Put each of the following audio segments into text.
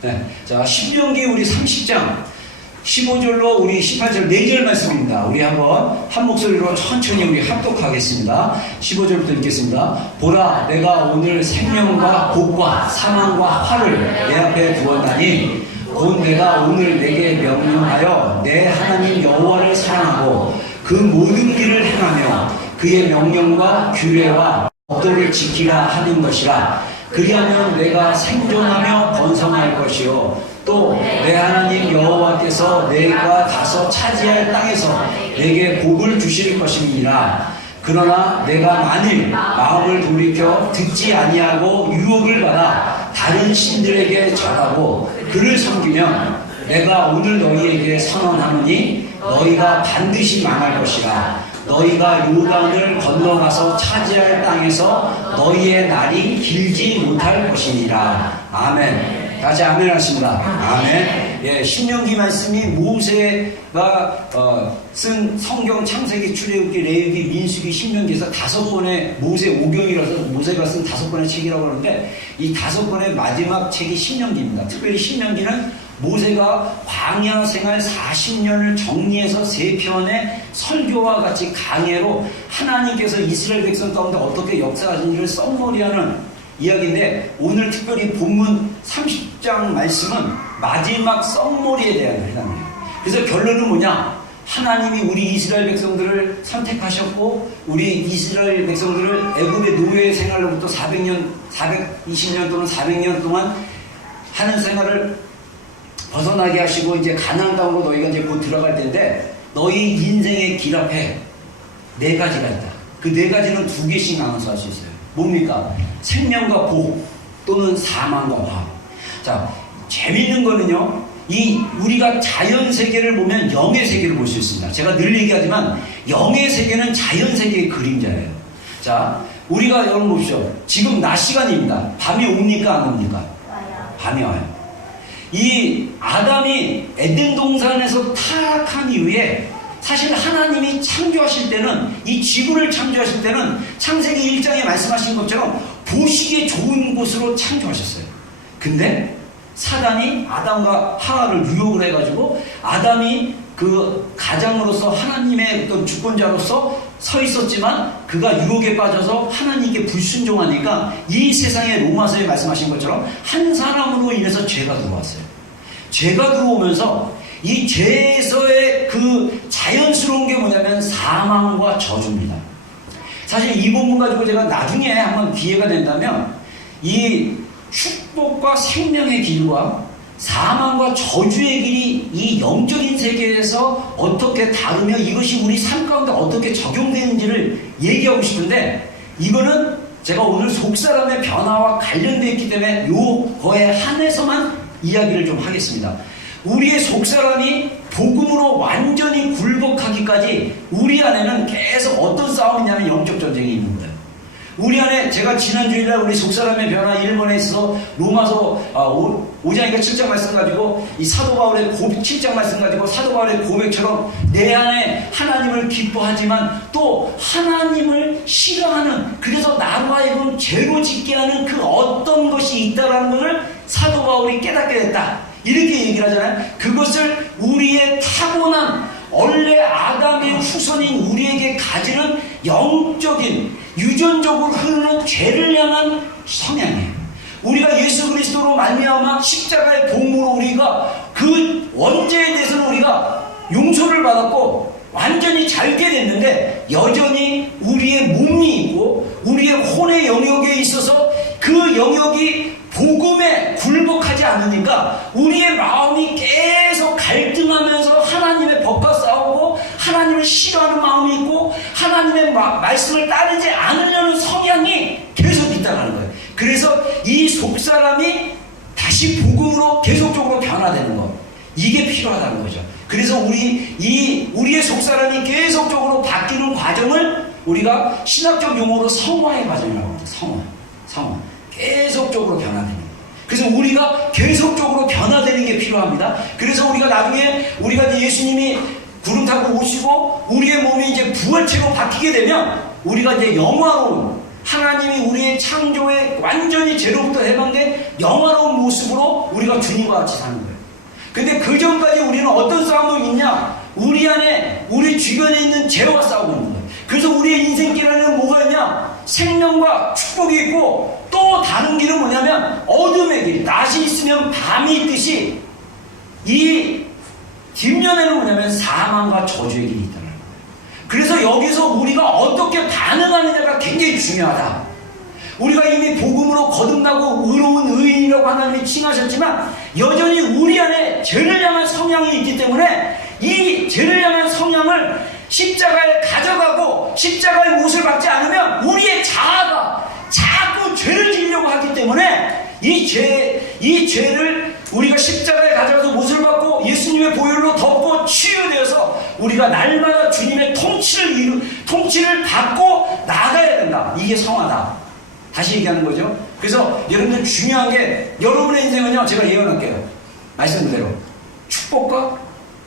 네. 자, 신명기 우리 30장 15절로 우리 18절 4절 말씀입니다. 우리 한번 한 목소리로 천천히 우리 합독하겠습니다. 15절부터 읽겠습니다. 보라, 내가 오늘 생명과 복과 사망과 화를 내 앞에 두었나니 곧 내가 오늘 내게 명령하여 내 하나님 여호와를 사랑하고 그 모든 길을 행하며 그의 명령과 규례와 법도를 지키라 하는 것이라. 그리하면 내가 생존하며 번성할 것이요 또 내 하나님 여호와께서 내가 가서 차지할 땅에서 내게 복을 주실 것입니다. 그러나 내가 만일 마음을 돌이켜 듣지 아니하고 유혹을 받아 다른 신들에게 절하고 그를 섬기면 내가 오늘 너희에게 선언하노니 너희가 반드시 망할 것이라. 너희가 요단을 건너가서 차지할 땅에서 너희의 날이 길지 못할 것이니라. 아멘. 다시 아멘 하십니다. 아멘. 예, 신명기 말씀이 모세가 쓴 성경 창세기, 출애굽기, 레위기, 민수기, 신명기에서 5권의 모세 오경이라서 모세가 쓴 5권의 책이라고 하는데 이 5권의 마지막 책이 신명기입니다. 특별히 신명기는 모세가 광야 생활 40년을 정리해서 3편의 설교와 같이 강해로 하나님께서 이스라엘 백성 가운데 어떻게 역사하신지를 썸머리하는 이야기인데, 오늘 특별히 본문 30장 말씀은 마지막 썸머리에 대한 해당이에요. 그래서 결론은 뭐냐? 하나님이 우리 이스라엘 백성들을 선택하셨고 우리 이스라엘 백성들을 애굽의 노예 생활로부터 420년 또는 400년 동안 하는 생활을 벗어나게 하시고 이제 가나안 땅으로 너희가 이제 곧 들어갈 텐데, 너희 인생의 길 앞에 4가지가 있다. 그 4가지는 2개씩 나눠서 할 수 있어요. 뭡니까? 생명과 복 또는 사망과 화. 자, 재밌는 거는요, 이 우리가 자연 세계를 보면 영의 세계를 볼 수 있습니다. 제가 늘 얘기하지만 영의 세계는 자연 세계의 그림자예요. 자, 우리가 여러분 보십시오. 지금 낮 시간입니다. 밤이 옵니까 안 옵니까? 밤이 와요. 이 아담이 에덴 동산에서 타락한 이후에 사실 하나님이 창조하실 때는, 이 지구를 창조하실 때는 창세기 1장에 말씀하신 것처럼 보시기에 좋은 곳으로 창조하셨어요. 근데 사단이 아담과 하와를 유혹을 해가지고 아담이 그 가장으로서 하나님의 어떤 주권자로서 서 있었지만 그가 유혹에 빠져서 하나님께 불순종하니까 이 세상에 로마서에 말씀하신 것처럼 한 사람으로 인해서 죄가 들어왔어요. 죄가 들어오면서 이 죄에서의 그 자연스러운 게 뭐냐면 사망과 저주입니다. 사실 이 본문 가지고 제가 나중에 한번 기회가 된다면 이 축복과 생명의 길과 사망과 저주의 길이 이 영적인 세계에서 어떻게 다루며 이것이 우리 삶 가운데 어떻게 적용되는지를 얘기하고 싶은데, 이거는 제가 오늘 속사람의 변화와 관련되어 있기 때문에 요거에 한해서만 이야기를 좀 하겠습니다. 우리의 속사람이 복음으로 완전히 굴복하기까지 우리 안에는 계속 어떤 싸움이냐면 영적 전쟁이 있는 거예요. 우리 안에, 제가 지난주일날 우리 속사람의 변화 1번에 있어서 로마서 5장이니까 7장 말씀 가지고 이 사도 바울의 7장 말씀 가지고 사도 바울의 고백처럼 내 안에 하나님을 기뻐하지만 또 하나님을 싫어하는, 그래서 나로 하여금 죄로 짓게 하는 그 어떤 것이 있다라는 것을 사도 바울이 깨닫게 됐다, 이렇게 얘기를 하잖아요. 그것을 우리의 타고난 원래 아담의 후손인 우리에게 가지는 영적인 유전적으로 흐르는 죄를 향한 성향이에요. 우리가 예수 그리스도로 말미암아 십자가의 복무로 우리가 그 원죄에 대해서는 우리가 용서를 받았고 완전히 잘게 됐는데, 여전히 우리의 몸이 있고 우리의 혼의 영역에 있어서 그 영역이 복음에 굴복하지 않으니까 우리의 마음이 계속 갈등하면서 하나님의 법과 싸우고 하나님을 싫어하는 마음이 있고 하나님의 말씀을 따르지 않으려는 성향이 계속 있다는 거예요. 그래서 이 속사람이 다시 복음으로 계속적으로 변화되는 것, 이게 필요하다는 거죠. 그래서 우리의 속사람이 계속적으로 바뀌는 과정을 우리가 신학적 용어로 성화의 과정이라고 합니다. 성화. 계속적으로 변화되는 거예요. 그래서 우리가 계속적으로 변화되는 게 필요합니다. 그래서 우리가 나중에 우리가 이제 예수님이 구름 타고 오시고 우리의 몸이 이제 부활체로 바뀌게 되면 우리가 이제 영화로운, 하나님이 우리의 창조에 완전히 죄로부터 해방된 영화로운 모습으로 우리가 주님과 같이 사는 거예요. 근데 그 전까지 우리는 어떤 싸움이 있냐? 우리 안에, 우리 주변에 있는 죄와 싸우고 있는 거예요. 그래서 우리의 인생길에는 뭐가 있냐? 생명과 축복이 있고, 또 다른 길은 뭐냐면 어둠의 길, 낮이 있으면 밤이 있듯이 이 뒷면에는 뭐냐면 사망과 저주의 길이 있다는 거예요. 그래서 여기서 우리가 어떻게 반응하느냐가 굉장히 중요하다. 우리가 이미 복음으로 거듭나고 의로운 의인이라고 하나님이 칭하셨지만 여전히 우리 안에 죄를 향한 성향이 있기 때문에 이 죄를 향한 성향을 십자가에 가져가고 십자가의 못을 받지 않으면 우리의 자아가 자꾸 죄를 지으려고 하기 때문에 이 죄를 우리가 십자가에 가져가서 못을 받고 예수님의 보혈로 덮고 치유되어서 우리가 날마다 주님의 통치를 받고 나가야 된다. 이게 성화다. 다시 얘기하는 거죠. 그래서 여러분들 중요한 게 여러분의 인생은요, 제가 예언할게요. 말씀 그대로 축복과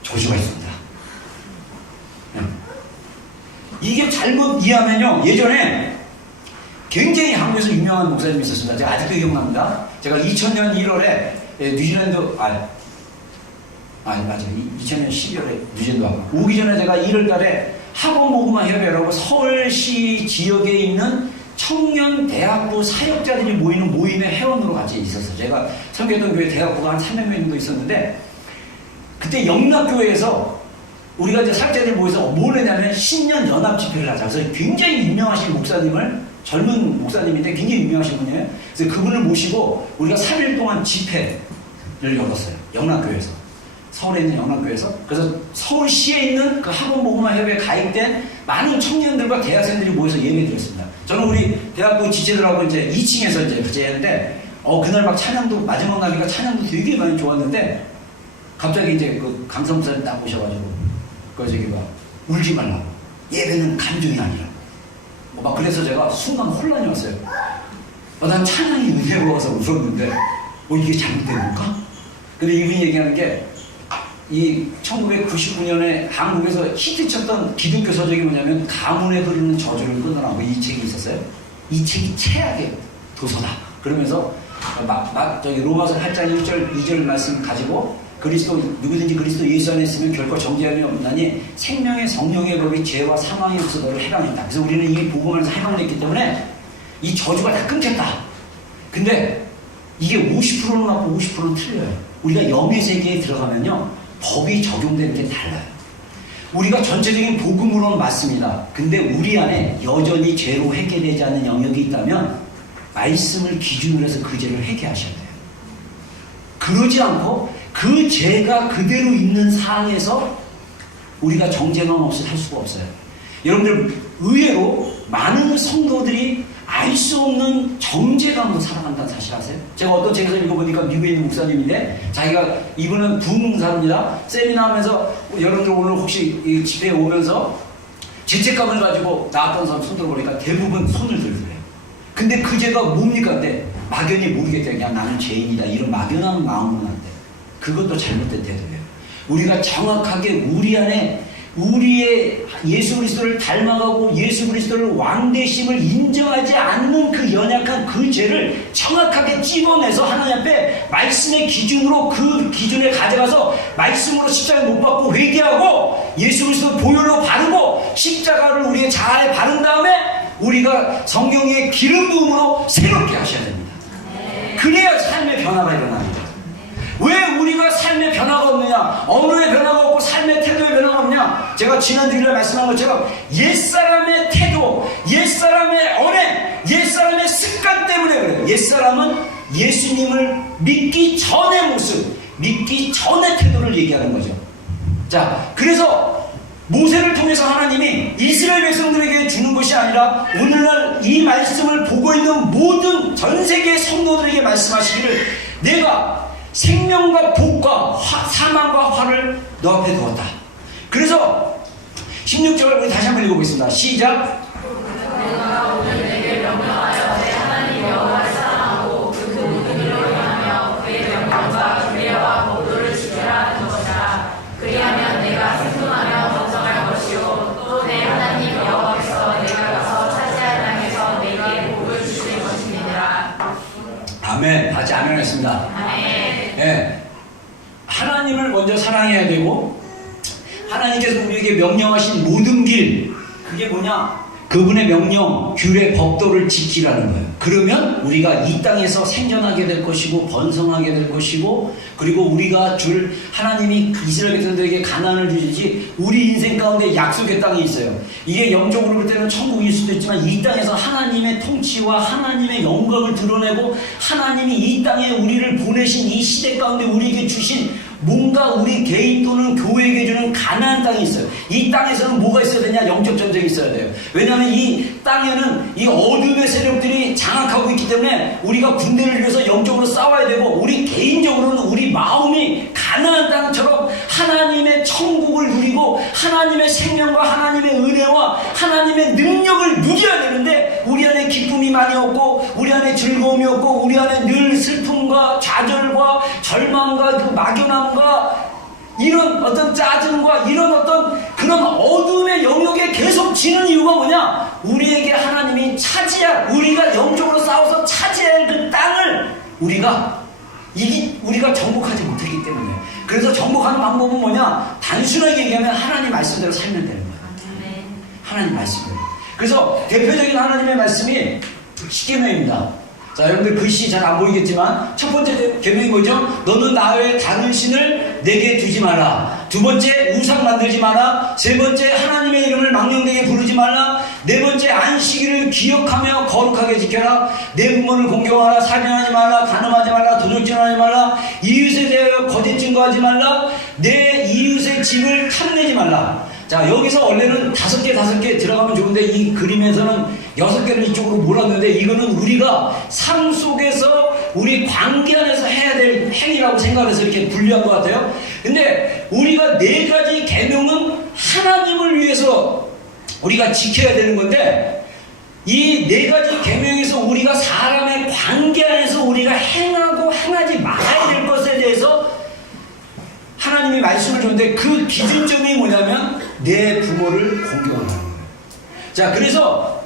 저주가 있습니다. 이게 잘못 이해하면요, 예전에 굉장히 한국에서 유명한 목사님이 있었습니다. 제가 아직도 기억납니다. 제가 2000년 1월에 뉴질랜드, 맞아요. 2000년 12월에 뉴질랜드 와고 오기 전에 제가 1월 달에 학원복음화 협회라고 서울시 지역에 있는 청년 대학부 사역자들이 모이는 모임의 회원으로 같이 있었어요. 제가 섬겼던 교회 대학부가 한 300명 정도 있었는데, 그때 영락교회에서 우리가 이제 사역자들이 모여서 뭘 했냐면 신년 연합 집회를 하자. 그래서 굉장히 유명하신 목사님을, 젊은 목사님인데 굉장히 유명하신 분이에요. 그래서 그분을 모시고 우리가 3일 동안 집회를 열었어요. 영락교회에서. 서울에 있는 영락교회에서. 그래서 서울시에 있는 그 학원복음화 협회에 가입된 많은 청년들과 대학생들이 모여서 예배 드렸습니다. 저는 우리 대학부 지체들하고 이제 2층에서 이제 같이 했는데, 그날 막 찬양도, 마지막 날이니까 찬양도 되게 많이 좋았는데, 갑자기 이제 그 강성 목사님 딱 오셔가지고, 저기 막 울지 말라고. 예배는 감정이 아니라. 막 그래서 제가 순간 혼란이 왔어요. 난 찬양이 은혜로워서 웃었는데, 이게 잘못된 건가? 근데 이분이 얘기하는 게, 이 1999년에 한국에서 히트쳤던 기독교 서적이 뭐냐면 가문에 흐르는 저주를 끊으라, 이 책이 있었어요. 이 책이 최악의 도서다. 그러면서 저기 로마서 8장 1절 2절 말씀 가지고 누구든지 그리스도 예수 안에 있으면 결코 정죄함이 없나니 생명의 성령의 법이 죄와 사망의 없어 너를 해방했다. 그래서 우리는 이 복음 안에서 해방됐기 때문에 이 저주가 다 끊겼다. 근데 이게 50%는 맞고 50%는 틀려요. 우리가 영의 세계에 들어가면요, 법이 적용되는 게 달라요. 우리가 전체적인 복음으로는 맞습니다. 근데 우리 안에 여전히 죄로 회개되지 않는 영역이 있다면 말씀을 기준으로 해서 그 죄를 회개하셔야 돼요. 그러지 않고 그 죄가 그대로 있는 상황에서 우리가 정죄감 없이 살 수가 없어요. 여러분들 의외로 많은 성도들이 알 수 없는 정죄감으로 살아간다는 사실 아세요? 제가 어떤 책에서 읽어보니까 미국에 있는 목사님인데, 자기가, 이분은 부흥사입니다. 세미나 하면서 여러분들 오늘 혹시 이 집회에 오면서 죄책감을 가지고 나왔던 사람 손 들어보니까 대부분 손을 들더래요. 근데 그 죄가 뭡니까? 근데 막연히 모르겠다. 그냥 나는 죄인이다. 이런 막연한 마음은 안 돼. 그것도 잘못된 태도예요. 우리가 정확하게 우리 안에 우리의 예수 그리스도를 닮아가고 예수 그리스도를 왕되심을 인정하지 않는 그 연약한 그 죄를 정확하게 찝어내서 하나님 앞에 말씀의 기준으로 그 기준에 가져가서 말씀으로 십자가에 못 박고 회개하고 예수 그리스도 보혈로 바르고 십자가를 우리의 자아에 바른 다음에 우리가 성경의 기름 부음으로 새롭게 하셔야 됩니다. 그래야 삶의 변화가 일어납니다. 왜 우리가 삶의 변화가 없느냐? 언어의 변화가 없고 삶의 태도의 변화가 없냐? 제가 지난 주일에 말씀한 것처럼 옛사람의 태도, 옛사람의 언행, 옛사람의 습관 때문에 그래요. 옛사람은 예수님을 믿기 전의 모습, 믿기 전의 태도를 얘기하는 거죠. 자, 그래서 모세를 통해서 하나님이 이스라엘 백성들에게 주는 것이 아니라 오늘날 이 말씀을 보고 있는 모든 전 세계의 성도들에게 말씀하시기를, 내가 생명과 복과 사망과 화를 너 앞에 두었다. 그래서 16절 우리 다시 한번 읽어보겠습니다. 시작. 내가 오늘 내게 명령하여 내 하나님 여호와를 사랑하고 그 모든 일로 행하며 그의 명령과 규례와 법도를 지켜라 하는 것이라. 그리하면 내가 생존하며 번성할 것이요 또 내 하나님 여호와께서 내가 가서 차지할 땅에서 내게 복을 주실 것이니라. 아멘. 같이 아멘 했습니다. 아멘. 예, 하나님을 먼저 사랑해야 되고 하나님께서 우리에게 명령하신 모든 길 그게 뭐냐? 그분의 명령, 규례, 법도를 지키라는 거예요. 그러면 우리가 이 땅에서 생존하게 될 것이고 번성하게 될 것이고 그리고 우리가 줄 하나님이 이스라엘 백성들에게 가나안을 주시지 우리 인생 가운데 약속의 땅이 있어요. 이게 영적으로 볼 때는 천국일 수도 있지만 이 땅에서 하나님의 통치와 하나님의 영광을 드러내고 하나님이 이 땅에 우리를 보내신 이 시대 가운데 우리에게 주신 뭔가 우리 개인 또는 교회에게 주는 가나안 땅이 있어요. 이 땅에서는 뭐가 있어야 되냐? 영적 전쟁이 있어야 돼요. 왜냐하면 이 땅에는 이 어둠의 세력들이 장악하고 있기 때문에 우리가 군대를 위해서 영적으로 싸워야 되고 우리 개인적으로는 우리 마음이 가나안 땅처럼 하나님의 천국을 누리고 하나님의 생명과 하나님의 은혜와 하나님의 능력을 누려야 되는데 우리 안에 기쁨이 많이 없고 우리 안에 즐거움이 없고 우리 안에 늘 슬픔과 좌절과 절망과 그 막연함과 이런 어떤 짜증과 이런 어떤 그런 어둠의 영역에 계속 지는 이유가 뭐냐? 우리에게 하나님이 차지할 우리가 영적으로 싸워서 차지할 그 땅을 우리가 정복하지 못하기 때문에 그래서 정복하는 방법은 뭐냐? 단순하게 얘기하면 하나님 말씀대로 살면 되는 거예요. 하나님 말씀대로. 그래서 대표적인 하나님의 말씀이 십계명입니다. 자, 여러분들 글씨 잘 안 보이겠지만 첫 번째 계명이 뭐죠? 너는 나 외에 다른 신을 내게 두지 마라. 두 번째 우상 만들지 마라. 세 번째 하나님의 이름을 망령되게 부르지 말라. 네 번째 안식일을 기억하며 거룩하게 지켜라. 내 부모를 공경하라. 살인하지 말라. 간음하지 말라. 도적질하지 말라. 이웃에 대하여 거짓 증거하지 말라. 내 이웃의 집을 탐내지 말라. 자, 여기서 원래는 다섯 개 들어가면 좋은데 이 그림에서는 6개를 이쪽으로 몰았는데 이거는 우리가 삶 속에서 우리 관계 안에서 해야 될 행위라고 생각해서 이렇게 분류한 것 같아요. 근데 우리가 4가지 계명은 하나님을 위해서 우리가 지켜야 되는 건데 이 4가지 계명에서 우리가 사람의 관계 안에서 우리가 행하고 행하지 말아야 될 것에 대해서 하나님이 말씀을 줬는데 그 기준점이 뭐냐면 내 부모를 공경하는 거예요. 자, 그래서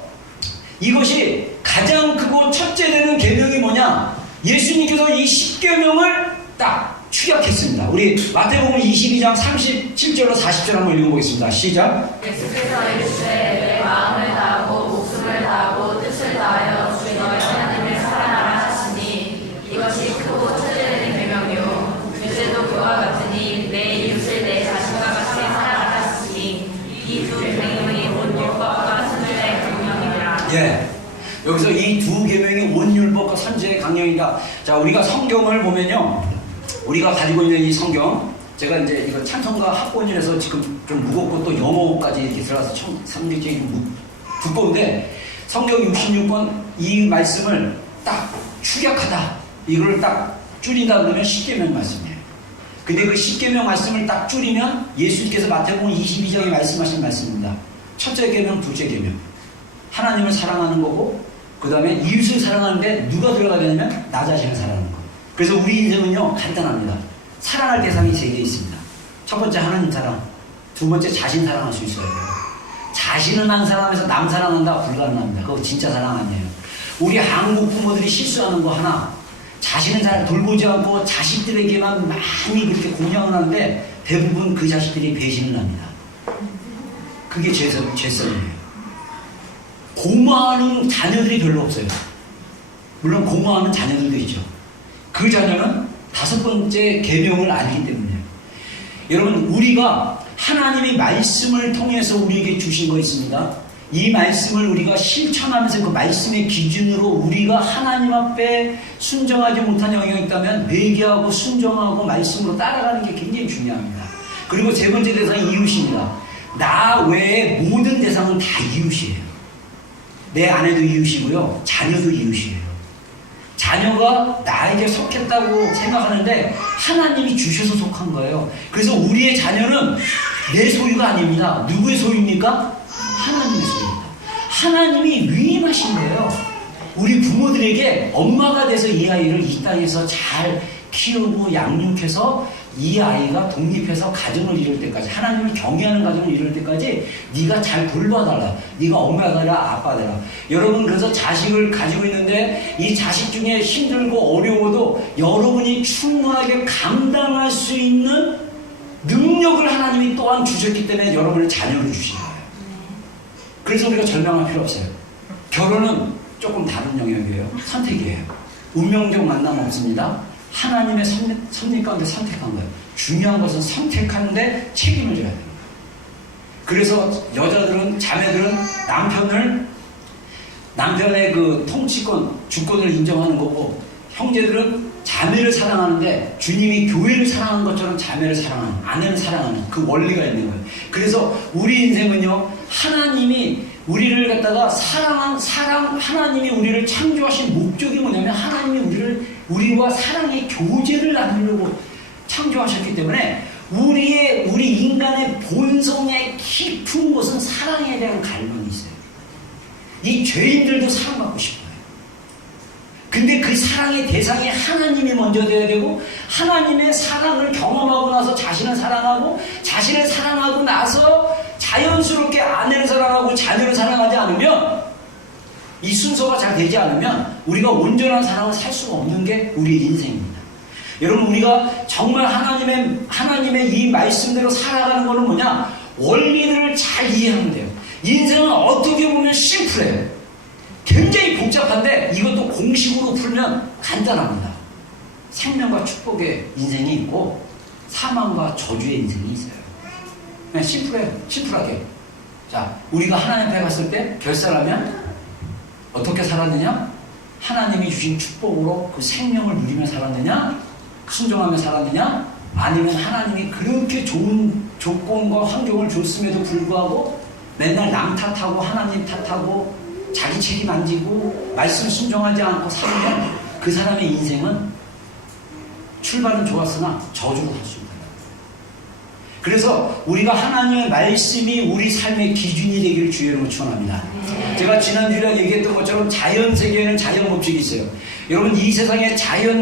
이것이 가장 크고 첫째 되는 계명이 뭐냐? 예수님께서 이 10계명을 딱 축약했습니다. 우리 마태복음 22장 37절로 40절 한번 읽어보겠습니다. 시작. 예수께서 이르시되 내 마음을 다하고 목숨을 다하고 뜻을 다하여 주의 너의 하나님을 사랑하라 하시니 이것이 크고 첫째 되는 계명이요 둘째도 그와 같으니 내 이웃을 내 자신과 같이 사랑하라 하시니 이 두 계명이 온 율법과 선지자의 강령이니라. 예. 여기서 이 두 계명이 온 율법과 선지자의 강령이다. 자, 우리가 성경을 보면요. 우리가 가지고 있는 이 성경, 제가 이제 이거 찬송가 학본이라서 지금 좀 무겁고 또 영어까지 이렇게 들어가서 상대적이 두꺼운데 성경 66권 이 말씀을 딱 축약하다. 이걸 딱 줄인다 그러면 10계명 말씀이에요. 근데 그 10계명 말씀을 딱 줄이면 예수님께서 마태복음 22장에 말씀하신 말씀입니다. 첫째 계명, 둘째 계명. 하나님을 사랑하는 거고 그 다음에 이웃을 사랑하는데 누가 들어가야 되냐면 나 자신을 사랑하는 거. 그래서 우리 인생은요 간단합니다. 사랑할 대상이 3개 있습니다. 첫 번째 하나님 사랑, 두 번째 자신 사랑할 수 있어야 돼요. 자신은 안 사랑하면서 남 사랑한다 불가능합니다. 그거 진짜 사랑 아니에요. 우리 한국 부모들이 실수하는 거 하나, 자신은 잘 돌보지 않고 자식들에게만 많이 그렇게 공양을 하는데 대부분 그 자식들이 배신을 합니다. 그게 죄성이에요. 고마워하는 자녀들이 별로 없어요. 물론 고마워하는 자녀들도 있죠. 그 자녀는 5번째 계명을 알기 때문에요. 여러분, 우리가 하나님의 말씀을 통해서 우리에게 주신 거 있습니다. 이 말씀을 우리가 실천하면서 그 말씀의 기준으로 우리가 하나님 앞에 순정하지 못한 영역이 있다면 회개하고 순정하고 말씀으로 따라가는 게 굉장히 중요합니다. 그리고 세 번째 대상이 이웃입니다. 나 외에 모든 대상은 다 이웃이에요. 내 아내도 이웃이고요. 자녀도 이웃이에요. 자녀가 나에게 속했다고 생각하는데 하나님이 주셔서 속한 거예요. 그래서 우리의 자녀는 내 소유가 아닙니다. 누구의 소유입니까? 하나님의 소유입니다. 하나님이 위임하신 거예요. 우리 부모들에게 엄마가 돼서 이 아이를 이 땅에서 잘 키우고 양육해서 이 아이가 독립해서 가정을 이룰 때까지, 하나님을 경외하는 가정을 이룰 때까지 네가 잘 돌봐달라. 네가 엄마 되라, 아빠 되라. 여러분, 그래서 자식을 가지고 있는데 이 자식 중에 힘들고 어려워도 여러분이 충분하게 감당할 수 있는 능력을 하나님이 또한 주셨기 때문에 여러분의 자녀를 주신 거예요. 그래서 우리가 절망할 필요 없어요. 결혼은 조금 다른 영역이에요. 선택이에요. 운명적 만남 없습니다. 하나님의 섭리 가운데 선택한 거예요. 중요한 것은 선택하는데 책임을 져야 됩니다. 그래서 여자들은, 자매들은 남편의 그 통치권, 주권을 인정하는 거고, 형제들은 자매를 사랑하는데 주님이 교회를 사랑하는 것처럼 자매를 사랑하는, 아내를 사랑하는 그 원리가 있는 거예요. 그래서 우리 인생은요, 하나님이 우리를 갖다가 하나님이 우리를 창조하신 목적이 뭐냐면, 하나님이 우리와 사랑의 교제를 나누려고 창조하셨기 때문에 우리 인간의 본성의 깊은 곳은 사랑에 대한 갈망이 있어요. 이 죄인들도 사랑받고 싶어요. 근데 그 사랑의 대상이 하나님이 먼저 돼야 되고, 하나님의 사랑을 경험하고 나서 자신을 사랑하고, 자신을 사랑하고 나서 자연스럽게 아내를 사랑하고 자녀를 사랑하지 않으면, 이 순서가 잘 되지 않으면 우리가 온전한 사랑을 살 수가 없는 게 우리 인생입니다. 여러분, 우리가 정말 하나님의 이 말씀대로 살아가는 것은 뭐냐? 원리를 잘 이해하면 돼요. 인생은 어떻게 보면 심플해요. 굉장히 복잡한데 이것도 공식으로 풀면 간단합니다. 생명과 축복의 인생이 있고 사망과 저주의 인생이 있어요. 그냥 심플해요. 심플하게. 자, 우리가 하나님 앞에 갔을 때 결산하면 어떻게 살았느냐? 하나님이 주신 축복으로 그 생명을 누리며 살았느냐? 순종하며 살았느냐? 아니면 하나님이 그렇게 좋은 조건과 환경을 줬음에도 불구하고 맨날 남 탓하고 하나님 탓하고 자기 책임 안 지고 말씀 순종하지 않고 살면 그 사람의 인생은 출발은 좋았으나 저주로 갈 수 있다. 그래서 우리가 하나님의 말씀이 우리 삶의 기준이 되기를 주의 이름으로 축원합니다. 제가 지난주에 얘기했던 것처럼 자연 세계에는 자연 법칙이 있어요. 여러분, 이 세상에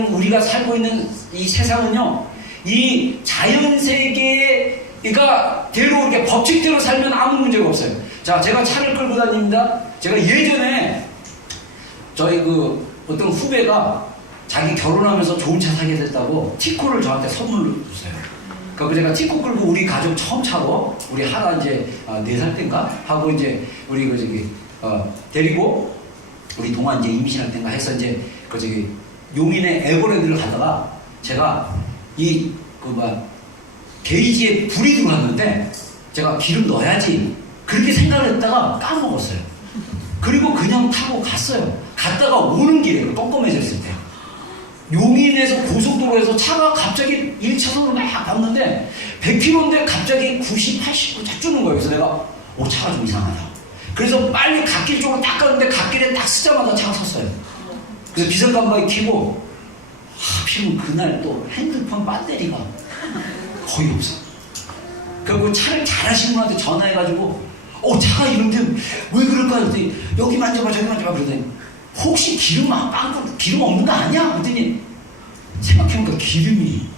우리가 살고 있는 이 세상은요, 이 자연 세계가 대로 이렇게 법칙대로 살면 아무 문제가 없어요. 자, 제가 차를 끌고 다닙니다. 제가 예전에 저희 어떤 후배가 자기 결혼하면서 좋은 차 사게 됐다고 티코를 저한테 선물로 줬어요. 그래서 제가 티코 끌고 우리 가족 처음 차로 우리 하나 이제 4살 때인가 하고 이제 우리 데리고 우리 동안 이제 임신할 때인가 해서 이제 용인의 에버랜드를 가다가 제가 게이지에 불이 들어왔는데 제가 기름 넣어야지 그렇게 생각을 했다가 까먹었어요. 그리고 그냥 타고 갔어요. 갔다가 오는 길에 껌껌해졌을 때 용인에서 고속도로에서 차가 갑자기 1차선으로 막 갔는데 100km인데 갑자기 90, 89 딱 주는 거예요. 그래서 내가 차가 좀 이상하다. 그래서 빨리 갓길 쪽으로 딱 가는데 갓길에 딱 쓰자마자 차가 섰어요. 그래서 비상깜빡이 켜고 하필이면 그날 또 핸드폰 배터리가 거의 없어. 그리고 차를 잘하시는 분한테 전화해가지고 차가 이런데 왜 그럴까 했더니 여기 만져봐 저기 만져봐 그러더니 혹시 기름 없는 거 아니야? 그랬더니 생각해보니까 기름이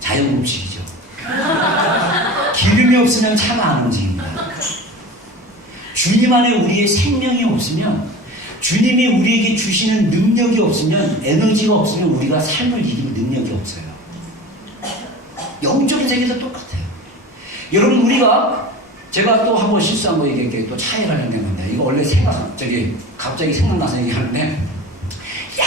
자연 법칙이죠. 기름이 없으면 차가 안 움직입니다. 주님 안에 우리의 생명이 없으면, 주님이 우리에게 주시는 능력이 없으면, 에너지가 없으면 우리가 삶을 이길 능력이 없어요. 영적인 세계도 똑같아요. 여러분, 제가 또 한 번 실수한 거 얘기할게요. 또 차에 관련된 건데, 이거 원래 갑자기 생각나서 얘기하는데,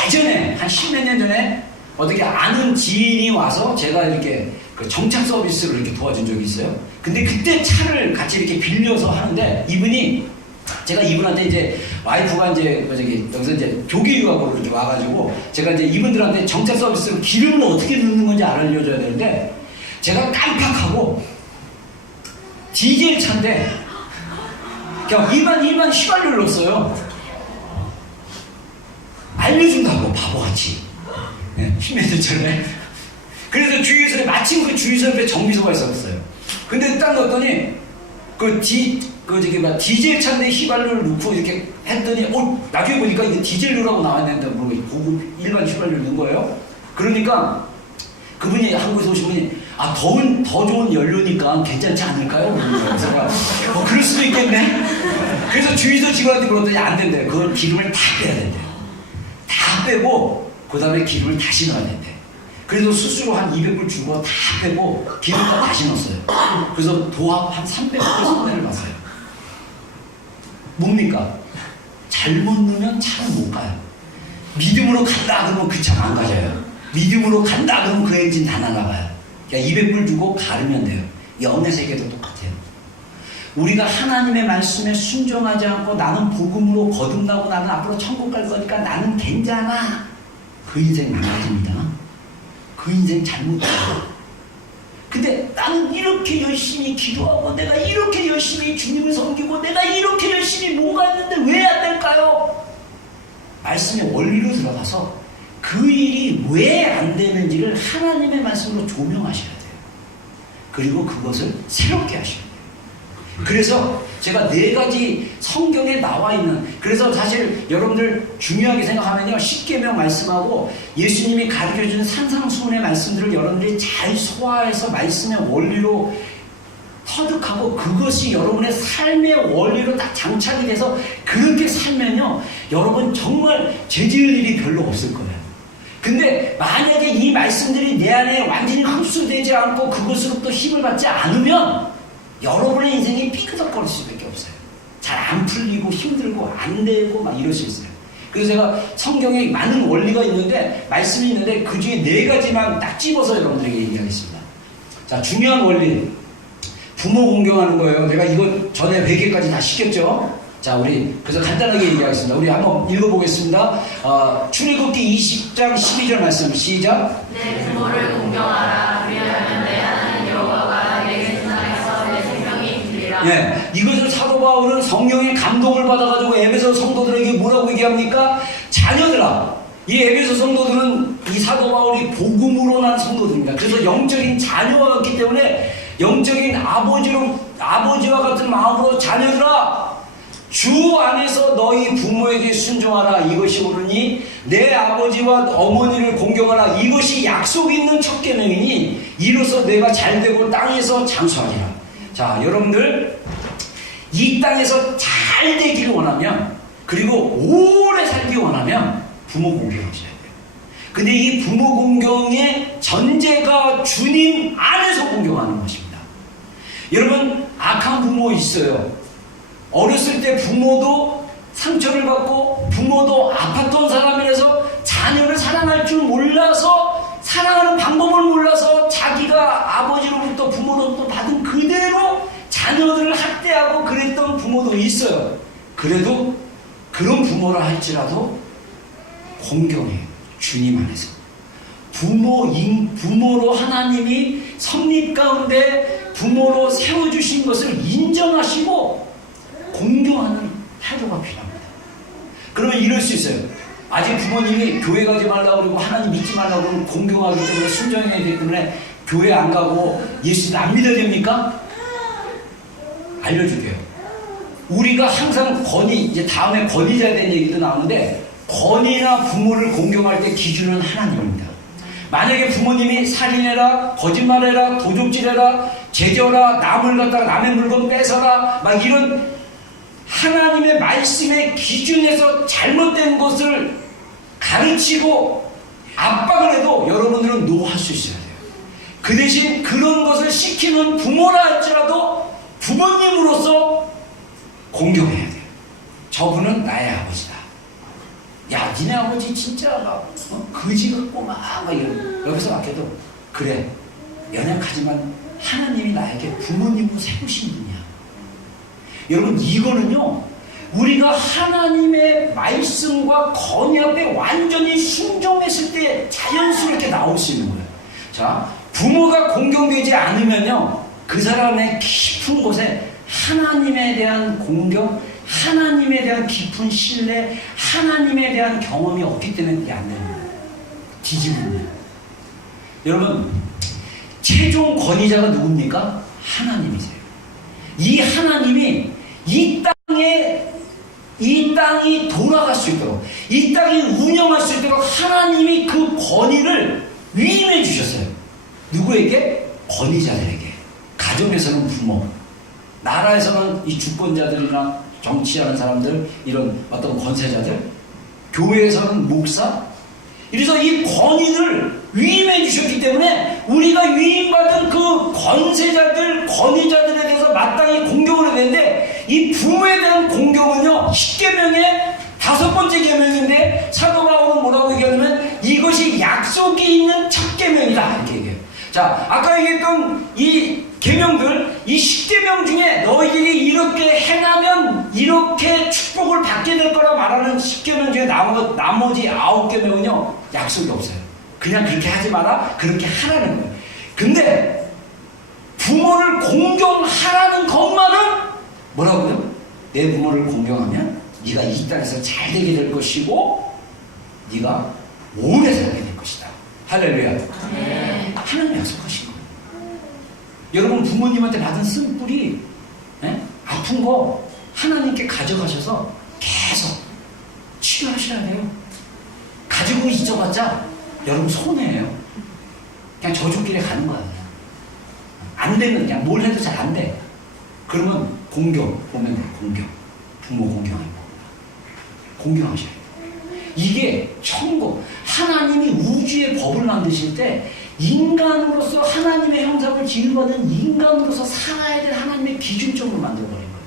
예전에, 한 10몇 년 전에, 어떻게 아는 지인이 와서 제가 이렇게 정착 서비스를 이렇게 도와준 적이 있어요. 근데 그때 차를 같이 이렇게 빌려서 하는데, 제가 이분한테 이제, 와이프가 여기서 이제 조기 유학으로 이렇게 와가지고, 제가 이제 이분들한테 정착 서비스로 기름을 어떻게 넣는 건지 알려줘야 되는데, 제가 깜빡하고, 디젤 차인데 그냥 일반 휘발유를 넣었어요. 알려준다고 바보같이. 네, 10몇 년 전에. 그래서 주유소에 마침 그 주유소 옆에 정비소가 있었어요. 근데 딱 넣었더니 디젤 차인데 휘발유를 넣고 이렇게 했더니 나중에 보니까 이게 디젤유라고 나왔는데 보고 누구 일반 휘발유를 넣은 거예요. 그러니까 그분이 한국에서 오신 분이 더 좋은 연료니까 괜찮지 않을까요? 그래서 그럴 수도 있겠네. 그래서 주유소 직원한테 물었더니 안 된대요. 그건 기름을 다 빼야 된대요. 다 빼고 그 다음에 기름을 다시 넣어야 된대. 그래서 스스로 한 200불 주고 다 빼고 기름을 다시 넣었어요. 그래서 도합 한 300불 손해를 봤어요. 뭡니까? 잘못 넣으면 차는 못 가요. 믿음으로 간다 그러면 그 차가 안 가져요. 믿음으로 간다 그러면 그 엔진 다 날아가요. 그러니까 200불 주고 가르면 돼요. 영의 세계도 똑같아요. 우리가 하나님의 말씀에 순종하지 않고 나는 복음으로 거듭나고 나는 앞으로 천국 갈 거니까 나는 괜찮아. 그 인생 망가집니다. 그 인생 잘못해요. 근데 나는 이렇게 열심히 기도하고 내가 이렇게 열심히 주님을 섬기고 내가 이렇게 열심히 뭔가 했는데 왜 안 될까요? 말씀의 원리로 들어가서 그 일이 왜 안 되는지를 하나님의 말씀으로 조명하셔야 돼요. 그리고 그것을 새롭게 하셔야 돼요. 그래서 제가 4가지 성경에 나와 있는, 그래서 사실 여러분들 중요하게 생각하면요, 십계명 말씀하고 예수님이 가르쳐준 산상수훈의 말씀들을 여러분들이 잘 소화해서 말씀의 원리로 터득하고 그것이 여러분의 삶의 원리로 딱 장착이 돼서 그렇게 살면요, 여러분 정말 죄지을 일이 별로 없을 거예요. 근데 만약에 이 말씀들이 내 안에 완전히 흡수되지 않고 그것으로부터 힘을 받지 않으면 여러분의 인생이 삐그덕거릴 수밖에 없어요. 잘 안 풀리고 힘들고 안 되고 막 이럴 수 있어요. 그래서 제가 성경에 많은 원리가 있는데, 말씀이 있는데 그 중에 4가지만 딱 집어서 여러분들에게 얘기하겠습니다. 자, 중요한 원리. 부모 공경하는 거예요. 내가 이거 전에 100개까지 다 시켰죠. 자, 우리 그래서 간단하게 얘기하겠습니다. 우리 한번 읽어보겠습니다. 출애굽기 20장 12절 말씀 시작. 내 부모를 공경하라. 그리하면 내 하나님 여호와가 내게 세상에서 내 생명이 길리라. 예, 이것을 사도 바울은 성령의 감동을 받아가지고 에베소 성도들에게 뭐라고 얘기합니까? 자녀들아. 이 에베소 성도들은 이 사도 바울이 복음으로 난 성도들입니다. 그래서 영적인 자녀가 같기 때문에 영적인 아버지와 같은 마음으로 자녀들아, 주 안에서 너희 부모에게 순종하라. 이것이 옳으니 내 아버지와 어머니를 공경하라. 이것이 약속 있는 첫 계명이니 이로써 내가 잘되고 땅에서 장수하리라. 자, 여러분들 이 땅에서 잘 되기를 원하면, 그리고 오래 살기 원하면 부모 공경하셔야 돼요. 근데 이 부모 공경의 전제가 주님 안에서 공경하는 것입니다. 여러분, 악한 부모 있어요. 어렸을 때 부모도 상처를 받고 부모도 아팠던 사람이라서 자녀를 사랑할 줄 몰라서, 사랑하는 방법을 몰라서 자기가 아버지로부터 부모로부터 받은 그대로 자녀들을 학대하고 그랬던 부모도 있어요. 그래도 그런 부모라 할지라도 공경해요. 주님 안에서 부모로 하나님이 섭리 가운데 부모로 세워주신 것을 인정하시고 공경하는 태도가 필요합니다. 그러면 이럴 수 있어요. 아직 부모님이 교회 가지 말라고 그러고 하나님 믿지 말라고 그러면 공경하기 때문에 순종해야 되기 때문에 교회 안 가고 예수님 안 믿어야 됩니까? 알려줄게요. 우리가 항상 이제 다음에 권위자에 대한 얘기도 나오는데, 권위나 부모를 공경할 때 기준은 하나님입니다. 만약에 부모님이 살인해라, 거짓말해라, 도둑질해라, 제져라, 남의 물건 뺏어라, 막 이런 하나님의 말씀의 기준에서 잘못된 것을 가르치고 압박을 해도 여러분들은 노할 수 있어야 돼요. 그 대신 그런 것을 시키는 부모라 할지라도 부모님으로서 공경해야 돼요. 저분은 나의 아버지다. 야, 니네 아버지 진짜 막 거지 같고 막 이런. 여기서 맡겨도 그래, 연약하지만 하나님이 나에게 부모님으로 세우신 분이야. 여러분, 이거는요, 우리가 하나님의 말씀과 권위 앞에 완전히 순종했을 때 자연스럽게 나올 수 있는 거예요. 자, 부모가 공경되지 않으면요, 그 사람의 깊은 곳에 하나님에 대한 공경, 하나님에 대한 깊은 신뢰, 하나님에 대한 경험이 없기 때문에 그게 안 되는 거예요. 뒤집은 거예요. 여러분, 최종 권위자가 누굽니까? 하나님이세요. 이 하나님이 이 땅이 돌아갈 수 있도록, 이 땅이 운영할 수 있도록 하나님이 그 권위를 위임해 주셨어요. 누구에게? 권위자들에게. 가정에서는 부모, 나라에서는 이 주권자들이나 정치하는 사람들, 이런 어떤 권세자들, 교회에서는 목사. 그래서 이 권위를 위임해 주셨기 때문에 우리가 위임받은 그 권세자들, 권위자들에 대해서 마땅히 공경을 해야 되는데, 이 부모에 대한 공경은요, 10계명의 5번째 계명인데 사도 바울은 뭐라고 얘기하냐면 이것이 약속이 있는 첫 계명이다 이렇게 얘기해요. 자, 아까 얘기했던 이 계명들, 이 10계명 중에 너희들이 이렇게 행하면 이렇게 축복을 받게 될 거라 말하는 10계명 중에 나머지 9계명은요 약속이 없어요. 그냥 그렇게 하지 마라, 그렇게 하라는 거예요. 근데 부모를 공경하라는 것만은 뭐라고요? 내 부모를 공경하면 네가 이 땅에서 잘 되게 될 것이고 네가 오래 살게 될 것이다. 할렐루야. 네. 하나님 약속하신 거예요. 여러분 부모님한테 받은 쓴뿌리, 아픈 거 하나님께 가져가셔서 계속 치료하셔야 돼요. 가지고 잊어봤자 여러분 손해예요. 그냥 저주길에 가는 거야. 안 되면 그냥 뭘 해도 잘 안 돼. 그러면 공경 보면 돼요. 공경. 부모 공경하는 겁니다. 공경하셔야 돼요. 이게 천국, 하나님이 우주의 법을 만드실 때 인간으로서 하나님의 형상을 지음받은 인간으로서 살아야 될 하나님의 기준점으로 만들어버린 거예요.